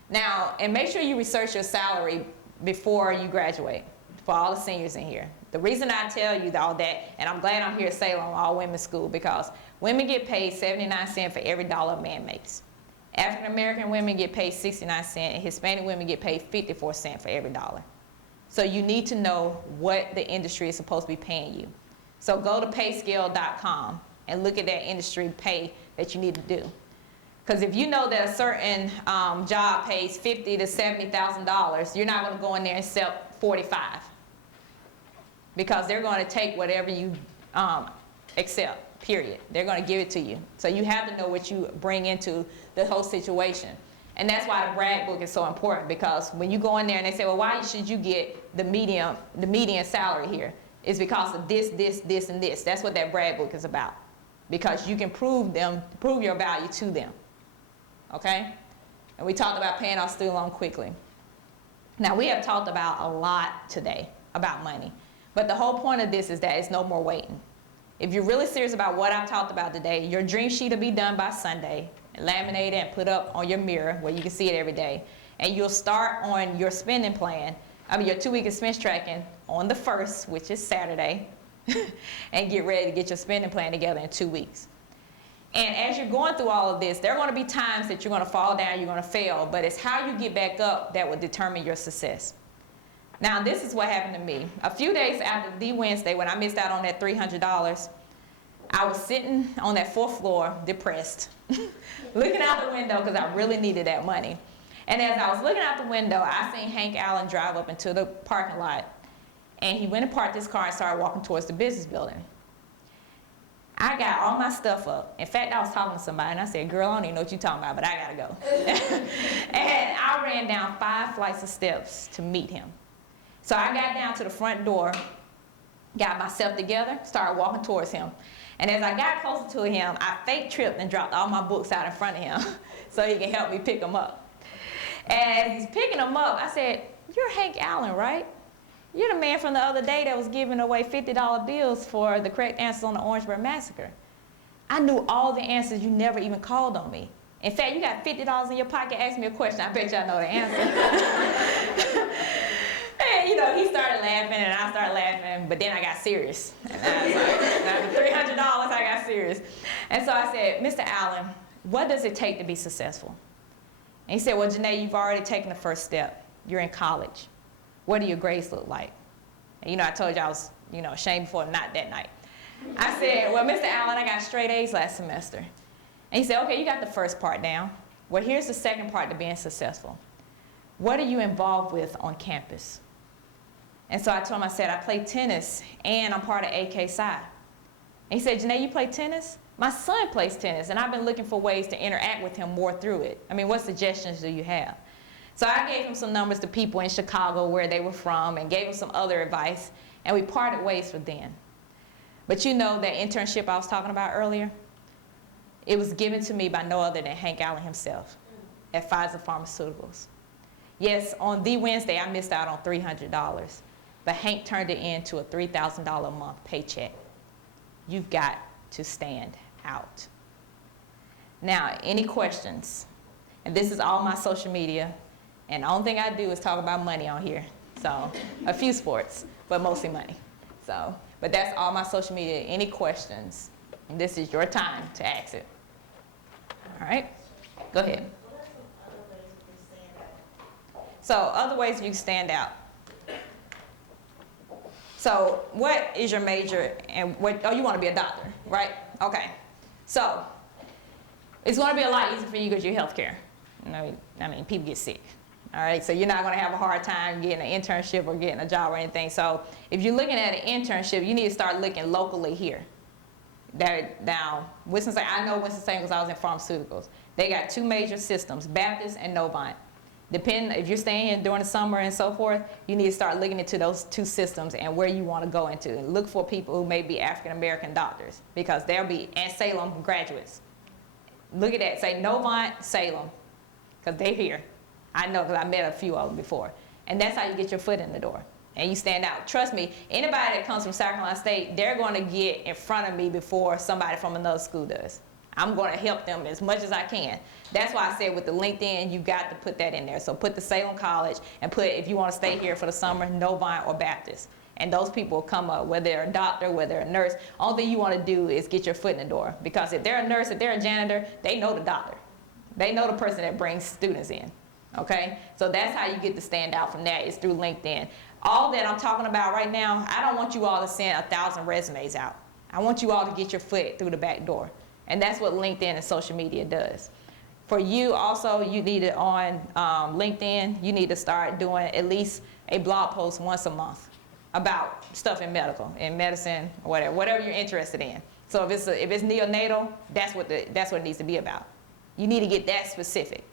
Now, and make sure you research your salary before you graduate, for all the seniors in here. The reason I tell you all that, and I'm glad I'm here at Salem All-Women's School, because women get paid 79 cents for every dollar a man makes. African American women get paid 69 cents, and Hispanic women get paid 54 cents for every dollar. So you need to know what the industry is supposed to be paying you. So go to payscale.com and look at that industry pay that you need to do. Because if you know that a certain job pays $50,000 to $70,000, you're not going to go in there and sell 45, because they're going to take whatever you accept, period. They're going to give it to you. So you have to know what you bring into the whole situation. And that's why the brag book is so important, because when you go in there and they say, well, why should you get the median salary here? It's because of this, this, this, and this. That's what that brag book is about. Because you can prove your value to them. Okay? And we talked about paying off student loan quickly. Now, we have talked about a lot today about money. But the whole point of this is that it's no more waiting. If you're really serious about what I've talked about today, your dream sheet will be done by Sunday, laminated and put up on your mirror where you can see it every day. And you'll start on your spending plan, your 2-week expense tracking on the 1st, which is Saturday, and get ready to get your spending plan together in 2 weeks. And as you're going through all of this, there are going to be times that you're going to fall down, you're going to fail, but it's how you get back up that will determine your success. Now, this is what happened to me. A few days after the Wednesday, when I missed out on that $300, I was sitting on that 4th floor, depressed, looking out the window because I really needed that money. And as I was looking out the window, I seen Hank Allen drive up into the parking lot, and he went and parked his car and started walking towards the business building. I got all my stuff up. In fact, I was talking to somebody, and I said, girl, I don't even know what you're talking about, but I gotta go. And I ran down 5 flights of steps to meet him. So I got down to the front door, got myself together, started walking towards him. And as I got closer to him, I fake tripped and dropped all my books out in front of him so he can help me pick them up. And as he's picking them up, I said, you're Hank Allen, right? You're the man from the other day that was giving away $50 bills for the correct answers on the Orangeburg Massacre. I knew all the answers. You never even called on me. In fact, you got $50 in your pocket, ask me a question. I bet y'all know the answer. And, he started laughing, and I started laughing, but then I got serious. And I was like, after $300, I got serious. And so I said, Mr. Allen, what does it take to be successful? And he said, well, Janae, you've already taken the first step. You're in college. What do your grades look like? And, I told you I was, ashamed before, not that night. I said, well, Mr. Allen, I got straight A's last semester. And he said, okay, you got the first part down. Well, here's the second part to being successful. What are you involved with on campus? And so I told him, I said, I play tennis, and I'm part of AK Psi. And he said, Janae, you play tennis? My son plays tennis, and I've been looking for ways to interact with him more through it. What suggestions do you have? So I gave him some numbers to people in Chicago where they were from and gave him some other advice, and we parted ways for then. But that internship I was talking about earlier, it was given to me by no other than Hank Allen himself at Pfizer Pharmaceuticals. Yes, on the Wednesday, I missed out on $300, but Hank turned it into a $3,000 a month paycheck. You've got to stand out. Now, any questions? And this is all my social media. And the only thing I do is talk about money on here. So a few sports, but mostly money. So, but that's all my social media. Any questions? This is your time to ask it. All right, go ahead. So other ways you can stand out. So what is your major and what, oh, you want to be a doctor, right? Okay. So it's going to be a lot easier for you because you're healthcare. You know, I mean, people get sick. All right, so you're not going to have a hard time getting an internship or getting a job or anything. So if you're looking at an internship, you need to start looking locally here. Now, Winston-Salem, I know Winston-Salem because I was in pharmaceuticals. They got two major systems, Baptist and Novant. Depending, if you're staying here during the summer and so forth, you need to start looking into those two systems and where you want to go into. And look for people who may be African-American doctors because they'll be, and Salem graduates. Look at that, say Novant, Salem, because they're here. I know because I met a few of them before. And that's how you get your foot in the door. And you stand out. Trust me, anybody that comes from South Carolina State, they're going to get in front of me before somebody from another school does. I'm going to help them as much as I can. That's why I said with the LinkedIn, you got to put that in there. So put the Salem College and put, if you want to stay here for the summer, Novant or Baptist. And those people will come up, whether they're a doctor, whether they're a nurse. Only thing you want to do is get your foot in the door. Because if they're a nurse, if they're a janitor, they know the doctor. They know the person that brings students in. Okay? So that's how you get to stand out from that, is through LinkedIn. All that I'm talking about right now, I don't want you all to send 1,000 resumes out. I want you all to get your foot through the back door. And that's what LinkedIn and social media does. For you also, you need it on LinkedIn, you need to start doing at least a blog post once a month about stuff in medical, in medicine, or whatever you're interested in. So if it's neonatal, that's what it needs to be about. You need to get that specific,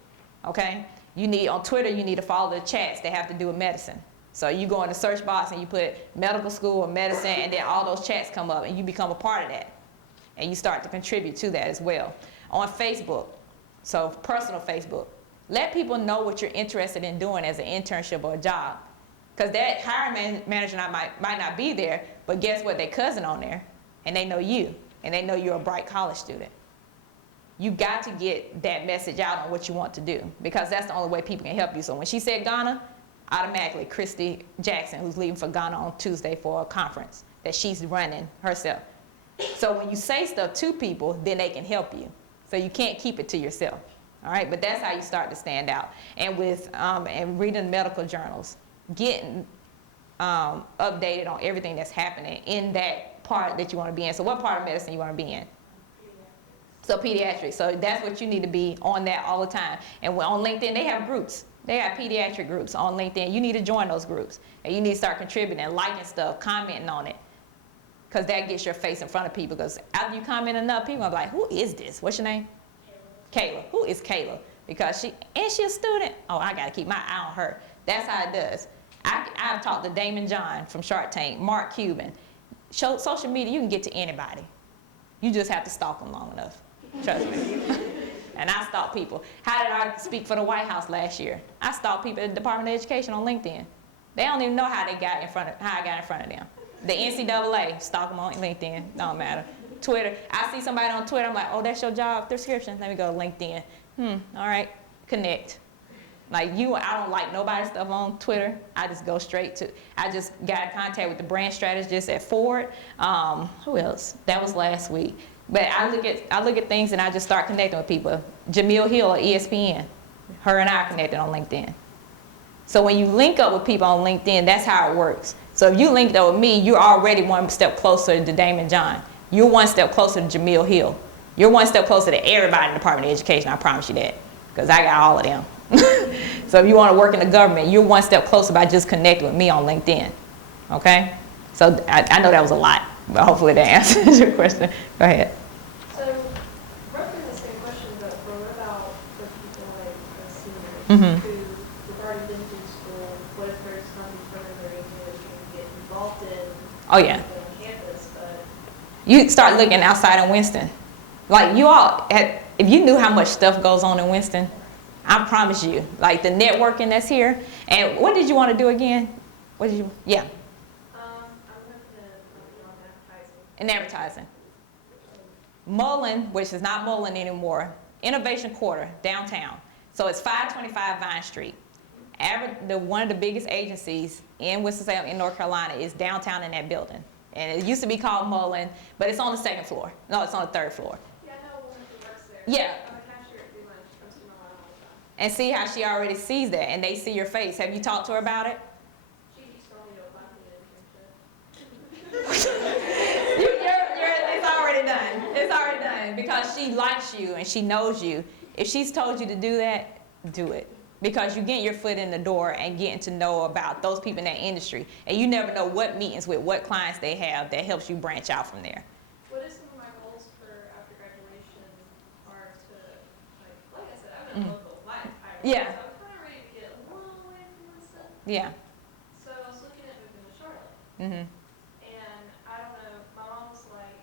okay? You need, on Twitter, you need to follow the chats that have to do with medicine. So you go in the search box and you put medical school or medicine, and then all those chats come up and you become a part of that. And you start to contribute to that as well. On Facebook, so personal Facebook, let people know what you're interested in doing as an internship or a job. Because that hiring manager might not be there, but guess what, their cousin on there, and they know you, and they know you're a bright college student. You got to get that message out on what you want to do, because that's the only way people can help you. So when she said Ghana, automatically Christy Jackson, who's leaving for Ghana on Tuesday for a conference that she's running herself. So when you say stuff to people, then they can help you. So you can't keep it to yourself. All right, but that's how you start to stand out. And with and reading medical journals, getting updated on everything that's happening in that part that you want to be in. So what part of medicine you want to be in? So pediatrics. So that's what you need to be on that all the time. And on LinkedIn, they have groups. They have pediatric groups on LinkedIn. You need to join those groups. And you need to start contributing, liking stuff, commenting on it. Because that gets your face in front of people. Because after you comment enough, people are like, who is this? What's your name? Kayla. Who is Kayla? Because she a student? Oh, I got to keep my eye on her. That's how it does. I've talked to Damon John from Shark Tank, Mark Cuban. Social media, you can get to anybody. You just have to stalk them long enough. Trust me. And I stalk people. How did I speak for the White House last year? I stalked people at the Department of Education on LinkedIn. They don't even know how I got in front of them. The NCAA, stalk them on LinkedIn, don't matter. Twitter, I see somebody on Twitter, I'm like, oh, that's your job description. Let me go to LinkedIn. All right, connect. Like I don't like nobody's stuff on Twitter. I just go straight to, I just got in contact with the brand strategist at Ford. Who else? That was last week. But I look at things and I just start connecting with people. Jamil Hill at ESPN, her and I are connected on LinkedIn. So when you link up with people on LinkedIn, that's how it works. So if you linked up with me, you're already one step closer to Damon John. You're one step closer to Jamil Hill. You're one step closer to everybody in the Department of Education, I promise you that. Because I got all of them. So if you want to work in the government, you're one step closer by just connecting with me on LinkedIn. Okay? So I know that was a lot, but hopefully that answers your question. Go ahead. So, roughly the same question, but what about for people like seniors who have already been through school? What if there's something further they're trying to get involved in? Oh, yeah. On campus, but You start looking outside of Winston. Like you all, if you knew how much stuff goes on in Winston, I promise you, like the networking that's here. And what did you want to do again? What did you, yeah. I'm looking at advertising. In advertising. Mullen, which is not Mullen anymore, Innovation Quarter, downtown. So it's 525 Vine Street. One of the biggest agencies in Winston-Salem in North Carolina is downtown in that building. And it used to be called Mullen, but it's on the second floor. No, it's on the third floor. Yeah, I know a woman who works there. Yeah. I'm a cashier at Free Lunch. Comes to my mom all the time. And see how she already sees that, and they see your face. Have you talked to her about it? She just told me to apply for the internship. It's already done. It's already done because she likes you and she knows you. If she's told you to do that, do it. Because you get your foot in the door and getting to know about those people in that industry. And you never know what meetings with what clients they have that helps you branch out from there. What are some of my goals for after graduation are to, like I said, I've been local my entire life. Yeah. So I'm kind of ready to get a little away from myself. Yeah. So I was looking at moving to Charlotte. Mm-hmm. And I don't know, my mom was like,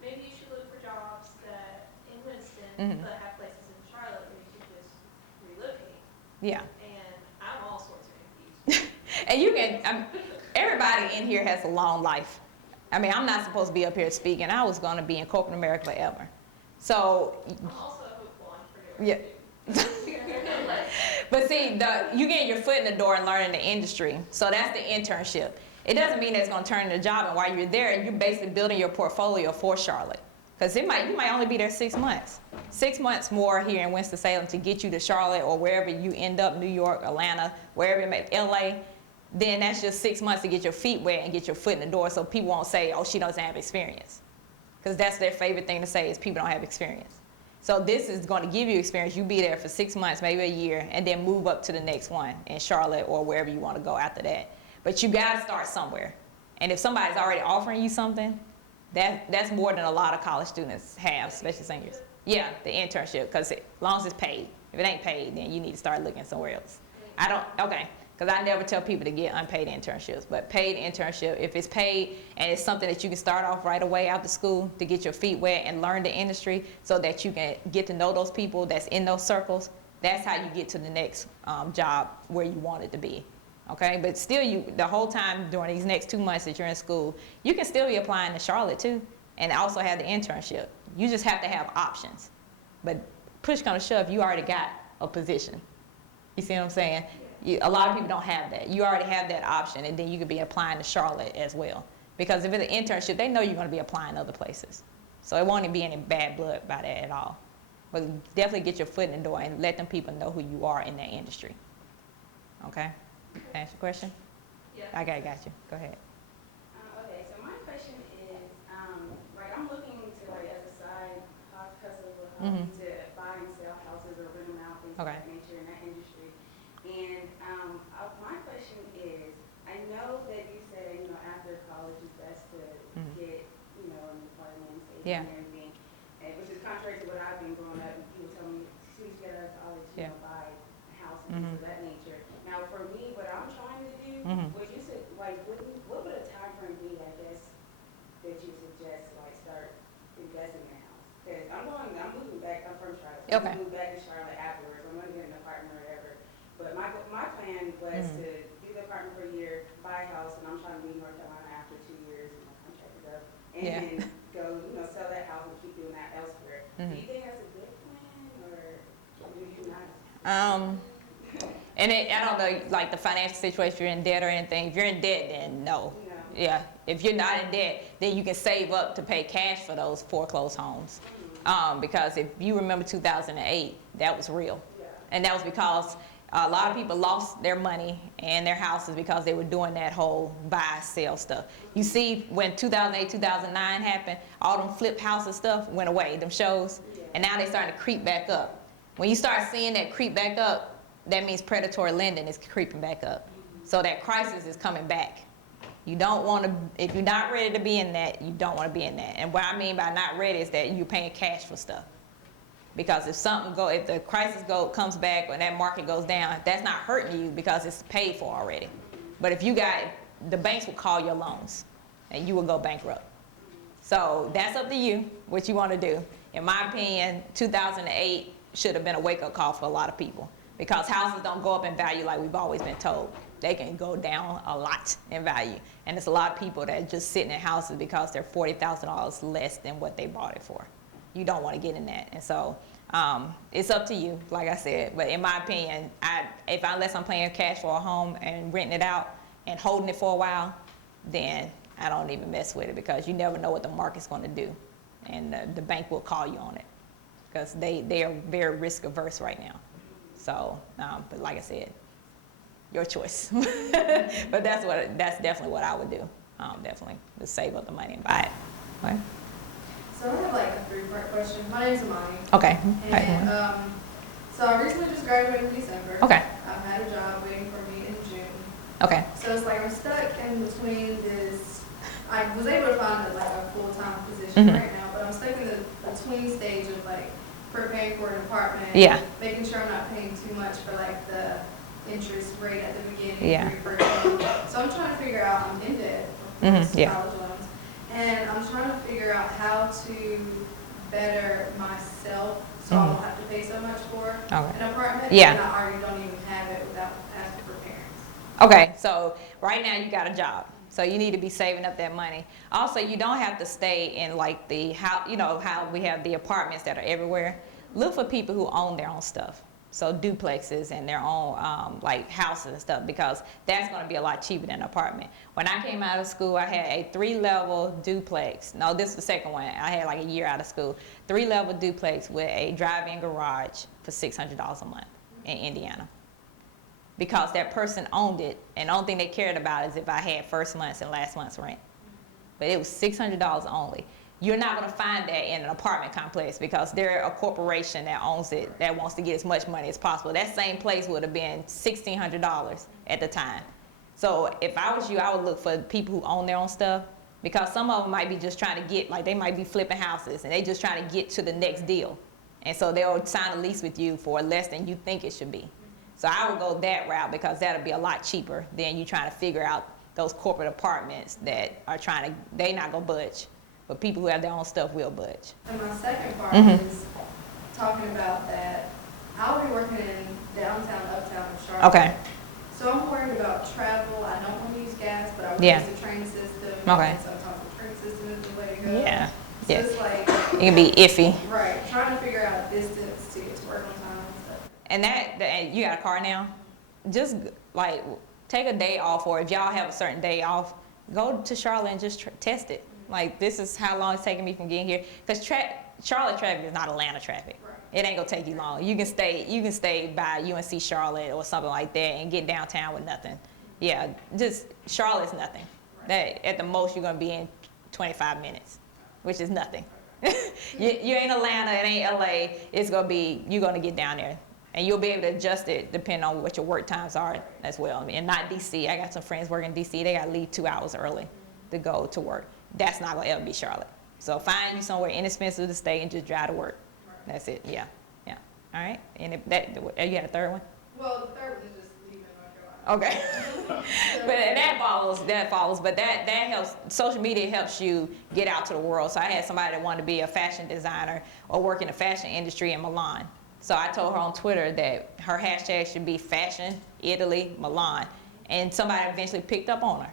maybe you should look for jobs that in Winston, but have places in Charlotte where you could just relocate. Yeah. And I'm all sorts of confused. And you can, everybody in here has a long life. I mean, I'm not supposed to be up here speaking. I was going to be in corporate America forever. So, I'm also a hopeful entrepreneur. yeah. But see, you get your foot in the door and learning the industry. So that's the internship. It doesn't mean that it's going to turn into a job. And while you're there, you're basically building your portfolio for Charlotte. Because you might only be there 6 months. 6 months more here in Winston-Salem to get you to Charlotte or wherever you end up, New York, Atlanta, wherever you may, LA. Then that's just 6 months to get your feet wet and get your foot in the door so people won't say, oh, she doesn't have experience. Because that's their favorite thing to say is people don't have experience. So this is going to give you experience. You be there for 6 months, maybe a year, and then move up to the next one in Charlotte or wherever you want to go after that. But you got to start somewhere. And if somebody's already offering you something, that's more than a lot of college students have, especially seniors. Yeah, the internship, because as long as it's paid. If it ain't paid, then you need to start looking somewhere else. Because I never tell people to get unpaid internships, but paid internship, if it's paid and it's something that you can start off right away after school to get your feet wet and learn the industry so that you can get to know those people that's in those circles, that's how you get to the next job where you want it to be. Okay, but still, the whole time during these next 2 months that you're in school, you can still be applying to Charlotte too, and also have the internship. You just have to have options. But push comes to shove, you already got a position. You see what I'm saying? A lot of people don't have that. You already have that option, and then you could be applying to Charlotte as well. Because if it's an internship, they know you're going to be applying other places. So it won't be any bad blood by that at all. But definitely get your foot in the door and let them people know who you are in that industry. Okay? Answer your question? Yeah. I got you. Go ahead. Okay, so my question is, I'm looking to, as a side hustle, to buy and sell houses or rent them out, things of that nature in that industry. And my question is, I know that you said, after college it's best to get, an apartment, save and everything, which is contrary to what I've been growing up. People tell me, as soon as you get out of college, buy a house and things of that nature. Now, for me, what I'm trying to do, what you said, what would a time frame be, I guess, that you suggest to start investing in a house? Because I'm moving back. I'm from Charlotte. So I'm moving back to Charlotte afterwards. I'm going to get an apartment or whatever. But my plan was to do the apartment for a year, buy a house, and I'm trying to leave North Carolina after 2 years, and my contract is up, and then go, sell that house and keep doing that elsewhere. Do you think that's a good plan, or do you not? And I don't know, the financial situation, if you're in debt or anything. If you're in debt, then no. Yeah. If you're not in debt, then you can save up to pay cash for those foreclosed homes. Because if you remember 2008, that was real. And that was because a lot of people lost their money and their houses because they were doing that whole buy, sell stuff. You see, when 2008, 2009 happened, all them flip houses stuff went away, them shows, and now they're starting to creep back up. When you start seeing that creep back up, that means predatory lending is creeping back up. So that crisis is coming back. You don't want to, if you're not ready to be in that, you don't want to be in that. And what I mean by not ready is that you're paying cash for stuff. Because if the crisis comes back or that market goes down, that's not hurting you because it's paid for already. But if the banks will call your loans and you will go bankrupt. So that's up to you, what you want to do. In my opinion, 2008 should have been a wake-up call for a lot of people because houses don't go up in value like we've always been told. They can go down a lot in value. And there's a lot of people that are just sitting in houses because they're $40,000 less than what they bought it for. You don't want to get in that. And so It's up to you, like I said. But in my opinion, unless I'm paying cash for a home and renting it out and holding it for a while, then I don't even mess with it because you never know what the market's going to do, and the bank will call you on it because they are very risk averse right now. So, but like I said, your choice. But that's definitely what I would do. Definitely to save up the money and buy it. Okay. So I have like a three-part question. My name's Amani. Okay. And so I recently just graduated in December. Okay. I've had a job waiting for me in June. Okay. So it's like I'm stuck in between this. I was able to find like a full-time position right now, but I'm stuck in the between stage of like preparing for an apartment. Yeah. Making sure I'm not paying too much for like the interest rate at the beginning. Yeah. So I'm trying to figure out. I'm in debt. Yeah. College loans. And I'm trying to figure out how to better myself so I don't have to pay so much for an apartment. Yeah. And I already don't even have it without asking for parents. Okay, so right now you got a job. So you need to be saving up that money. Also, you don't have to stay in like how we have the apartments that are everywhere. Look for people who own their own stuff. So duplexes and their own like houses and stuff, because that's going to be a lot cheaper than an apartment. When I came out of school, I had a 3-level duplex. No, this is the second one. I had like a year out of school. 3-level duplex with a drive-in garage for $600 a month in Indiana. Because that person owned it, and the only thing they cared about is if I had first month's and last month's rent. But it was $600 only. You're not going to find that in an apartment complex because they're a corporation that owns it, that wants to get as much money as possible. That same place would have been $1,600 at the time. So if I was you, I would look for people who own their own stuff, because some of them might be just trying to get, like they might be flipping houses and they just trying to get to the next deal. And so they'll sign a lease with you for less than you think it should be. So I would go that route because that'll be a lot cheaper than you trying to figure out those corporate apartments that are they not going to budge. But people who have their own stuff will budge. And my second part is talking about that I'll be working in downtown, uptown of Charlotte. Okay. So I'm worried about travel. I don't want to use gas, but I want Yeah. to use the train system. Okay. And sometimes the train system is the way to go. Yeah. So Yeah. it's like, It can be iffy. right, trying to figure out distance to get to work on time and stuff. And and you got a car now? Just like take a day off, or if y'all have a certain day off, go to Charlotte and just test it. Like, this is how long it's taking me from getting here. Because Charlotte traffic is not Atlanta traffic. Right. It ain't gonna take you long. You can stay by UNC Charlotte or something like that and get downtown with nothing. Yeah, just Charlotte's nothing. That at the most you're gonna be in 25 minutes, which is nothing. You ain't Atlanta, it ain't LA. You're gonna get down there. And you'll be able to adjust it depending on what your work times are as well. And not DC. I got some friends working in DC. They got to leave 2 hours early to go to work. That's not going to ever be Charlotte. So find you somewhere inexpensive to stay and just drive to work. That's it. Yeah. Yeah. All right. And you had a third one? Well, the third one is just leaving North Carolina. Okay. But that follows. But that helps. Social media helps you get out to the world. So I had somebody that wanted to be a fashion designer or work in the fashion industry in Milan. So I told her on Twitter that her hashtag should be fashion, Italy, Milan. And somebody eventually picked up on her.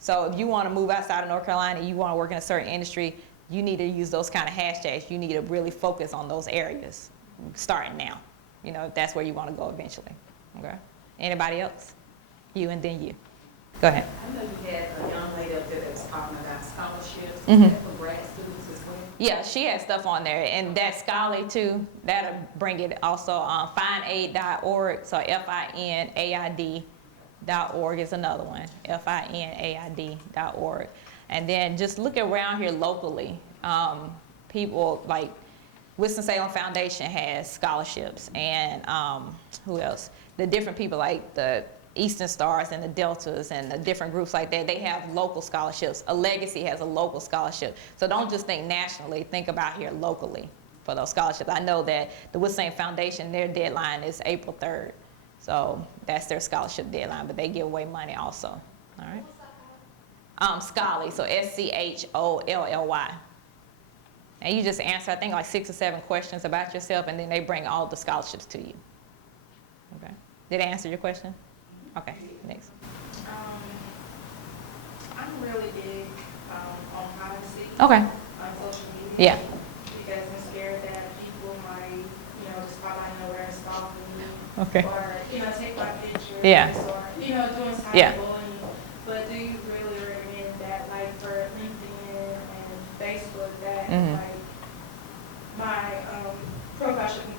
So if you want to move outside of North Carolina, you want to work in a certain industry, you need to use those kind of hashtags. You need to really focus on those areas, starting now. If that's where you want to go eventually. Okay? Anybody else? You and then you. Go ahead. I know you had a young lady up there that was talking about scholarships for grad students as well. Yeah, she has stuff on there, and that Scholarly too. That'll bring it also on finaid.org. So FINAID.org is another one. FINAID.org, and then just look around here locally. People like Winston-Salem Foundation has scholarships, and who else? The different people like the Eastern Stars and the Deltas and the different groups like that, they have local scholarships. A Legacy has a local scholarship. So don't just think nationally, think about here locally for those scholarships. I know that the Winston Foundation, their deadline is April 3rd. So that's their scholarship deadline, but they give away money also. All right. Scholarly, so SCHOLLY. And you just answer, I think, like 6 or 7 questions about yourself, and then they bring all the scholarships to you. Okay. Did I answer your question? Okay, next. I'm really big on privacy Okay. on social media. Yeah. Because I'm scared that people might Okay. or, take my pictures, Yeah. or, doing Yeah. cyberbullying. But do you really recommend that, like, for LinkedIn and Facebook, that, like, my profile should be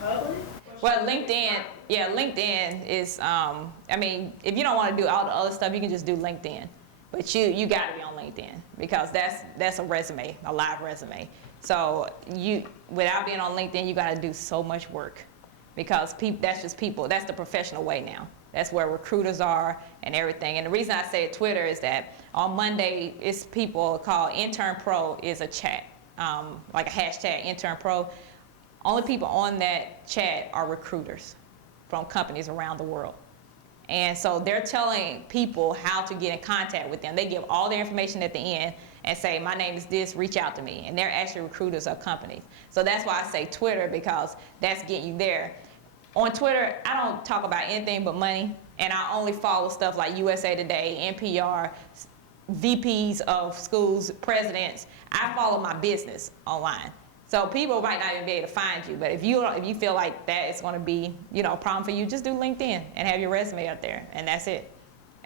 public? Well, LinkedIn is, I mean, if you don't want to do all the other stuff, you can just do LinkedIn. But you got to be on LinkedIn because that's a resume, a live resume. So without being on LinkedIn, you got to do so much work because that's just people. That's the professional way now. That's where recruiters are and everything. And the reason I say Twitter is that on Monday, it's people called Intern Pro is a chat, like a hashtag Intern Pro. Only people on that chat are recruiters from companies around the world. And so they're telling people how to get in contact with them. They give all their information at the end and say, my name is this, reach out to me. And they're actually recruiters of companies. So that's why I say Twitter, because that's getting you there. On Twitter, I don't talk about anything but money. And I only follow stuff like USA Today, NPR, VPs of schools, presidents. I follow my business online. So people might not even be able to find you, but if you feel like that is going to be, a problem for you, just do LinkedIn and have your resume up there, and that's it.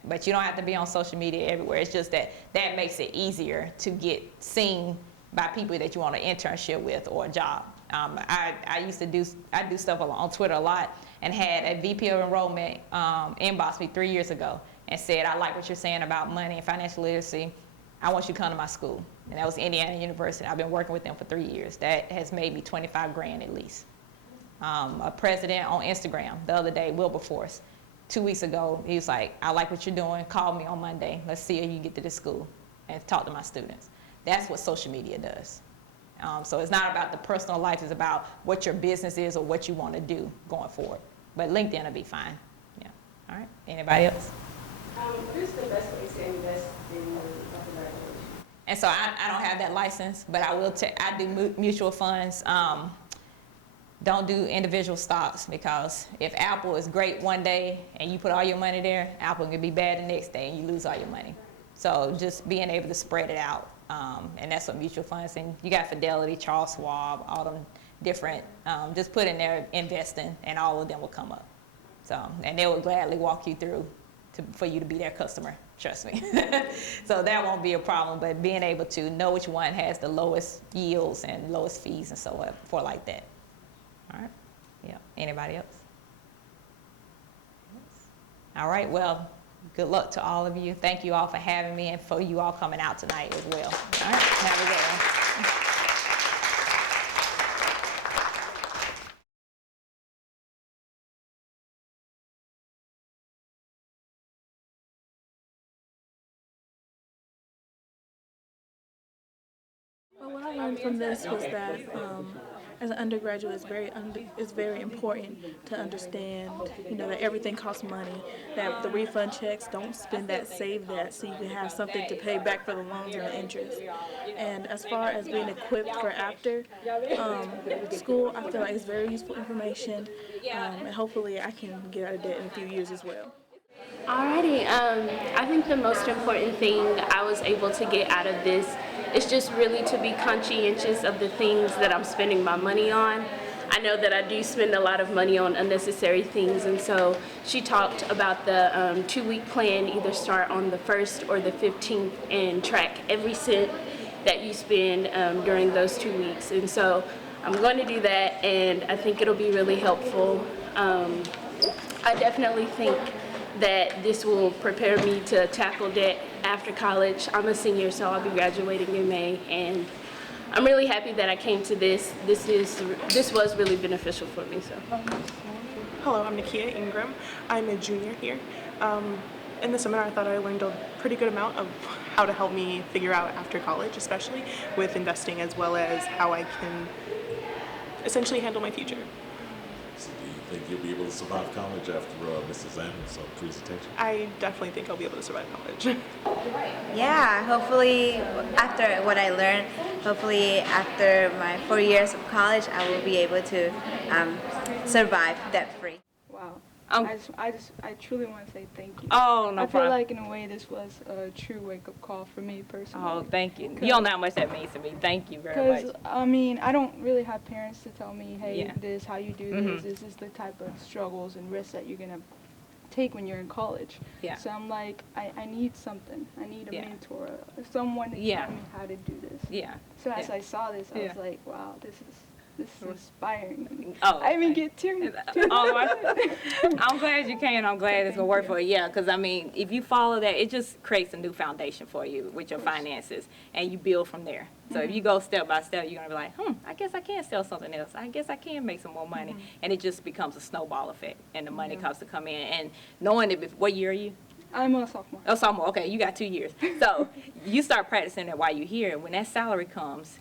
But you don't have to be on social media everywhere. It's just that makes it easier to get seen by people that you want an internship with or a job. I do stuff on Twitter a lot, and had a VP of enrollment inbox me 3 years ago and said, I like what you're saying about money and financial literacy. I want you to come to my school. And that was Indiana University. I've been working with them for 3 years. That has made me 25 grand at least. A president on Instagram the other day, Wilberforce, 2 weeks ago, he was like, I like what you're doing. Call me on Monday. Let's see if you get to this school and talk to my students. That's what social media does. So it's not about the personal life. It's about what your business is or what you want to do going forward. But LinkedIn will be fine. Yeah. All right. Anybody else? What is the best way to invest in your graduation? And so I don't have that license, but I do mutual funds. Don't do individual stocks, because if Apple is great one day and you put all your money there, Apple can be bad the next day and you lose all your money. So just being able to spread it out, and that's what mutual funds, and you got Fidelity, Charles Schwab, all them different, just put in there investing and all of them will come up. So, and they will gladly walk you through for you to be their customer, trust me. So that won't be a problem, but being able to know which one has the lowest yields and lowest fees and so on for like that. All right, yeah, anybody else? All right, well, good luck to all of you. Thank you all for having me and for you all coming out tonight as well. All right, have a good one. Well, what I learned from this was that as an undergraduate, it's very important to understand, that everything costs money, that the refund checks, don't spend that, save that, so you can have something to pay back for the loans and the interest. And as far as being equipped for after school, I feel like it's very useful information, and hopefully I can get out of debt in a few years as well. Alrighty, I think the most important thing I was able to get out of this is just really to be conscientious of the things that I'm spending my money on. I know that I do spend a lot of money on unnecessary things, and so she talked about the 2-week plan, either start on the 1st or the 15th and track every cent that you spend during those 2 weeks. And so I'm going to do that, and I think it'll be really helpful. I definitely think that this will prepare me to tackle debt after college. I'm a senior, so I'll be graduating in May, and I'm really happy that I came to this. This was really beneficial for me. So. Hello, I'm Nakia Ingram. I'm a junior here. In the seminar, I thought I learned a pretty good amount of how to help me figure out after college, especially with investing, as well as how I can essentially handle my future. So do you think you'll be able to survive college after Mrs. Anderson's presentation? I definitely think I'll be able to survive college. Yeah, hopefully after what I learned, hopefully after my 4 years of college, I will be able to survive debt-free. Wow. I truly want to say thank you. Oh, no I feel problem. like in a way this was a true wake-up call for me personally. Oh, thank you. You don't know how much that means to me. Thank you very much. Because, I mean, I don't really have parents to tell me, hey, Yeah. this, how you do Mhm. this is the type of struggles and risks that you're going to take when you're in college. Yeah. So I'm like, I need something. I need a Yeah. mentor, someone to Yeah. tell me how to do this. Yeah. So as Yeah. I saw this, I Yeah. was like, wow, this is inspiring. Oh, I even thank get teary. I'm glad you came. I'm glad it's gonna work for you. Yeah, because I mean, if you follow that, it just creates a new foundation for you with your finances, and you build from there. So if you go step by step, you're gonna be like, I guess I can sell something else. I guess I can make some more money, and it just becomes a snowball effect, and the money comes to come in. And knowing it, what year are you? I'm a sophomore. Oh, sophomore. Okay, you got 2 years. So you start practicing it while you're here. When that salary comes,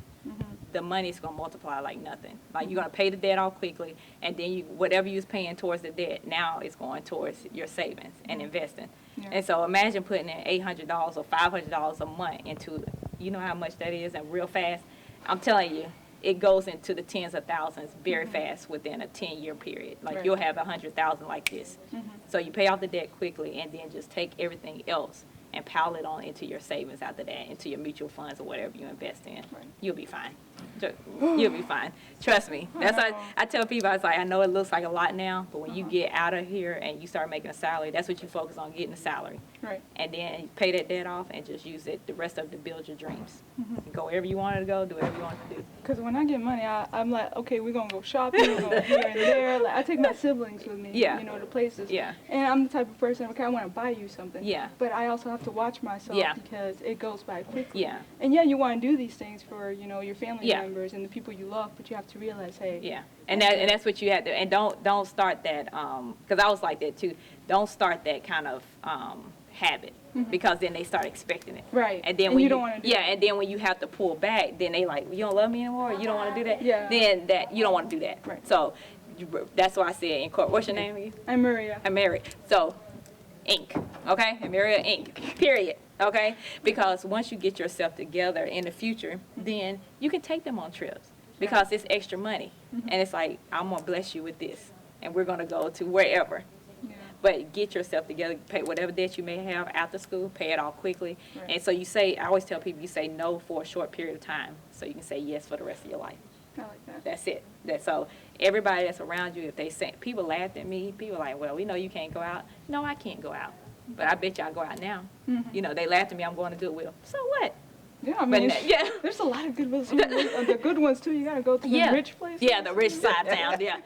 the money's gonna multiply like nothing. Like you're gonna pay the debt off quickly, and then you whatever you was paying towards the debt, now it's going towards your savings and investing. Yeah. And so imagine putting in $800 or $500 a month into, you know how much that is, and real fast. I'm telling you, it goes into the tens of thousands very fast within a 10-year period. Like Right. you'll have 100,000 like this. So you pay off the debt quickly, and then just take everything else and pile it on into your savings after that, into your mutual funds or whatever you invest in. Right. You'll be fine. You'll be fine. Trust me. That's why I tell people, I was like, I know it looks like a lot now, but when you get out of here and you start making a salary, that's what you focus on, getting a salary. Right. And then you pay that debt off and just use it the rest of it to build your dreams. Go wherever you wanted to go, do whatever you want to do. Because when I get money, I'm like, okay, we're going to go shopping, we're going here and there. Like, I take my siblings with me, Yeah. you know, to places. Yeah. And I'm the type of person, okay, I want to buy you something. Yeah. But I also have to watch myself Yeah. because it goes by quickly. Yeah. And yeah, you want to do these things for, you know, your family Yeah. members and the people you love, but you have to realize, hey. Yeah, and that's what you have to, and don't start that, because I was like that too. Don't start that kind of habit, because then they start expecting it. Right. And then And when you don't wanna do that. and then when you have to pull back, then they like, you don't love me anymore. You don't want to do that. Yeah. Then that you don't want to do that. Right. So that's why I said in court. What's your name again? I'm Maria. I'm married. So, Inc. Okay, I'm Maria Inc. Period. Okay, because once you get yourself together in the future, then you can take them on trips because it's extra money, and it's like, I'm gonna bless you with this, and we're gonna go to wherever. Yeah. But get yourself together, pay whatever debt you may have after school, pay it off quickly. Right. And so you say, I always tell people, you say no for a short period of time, so you can say yes for the rest of your life. I like that. That's it. So everybody that's around you, if they say, people laughed at me, people are like, well, we know you can't go out. No, I can't go out. But I bet you I go out now. You know, they laughed at me, I'm going to Goodwill. So what? Yeah, I mean, yeah. there's a lot of good ones here. The good ones, too. You got to go to the rich places. Yeah, the rich side of town, yeah.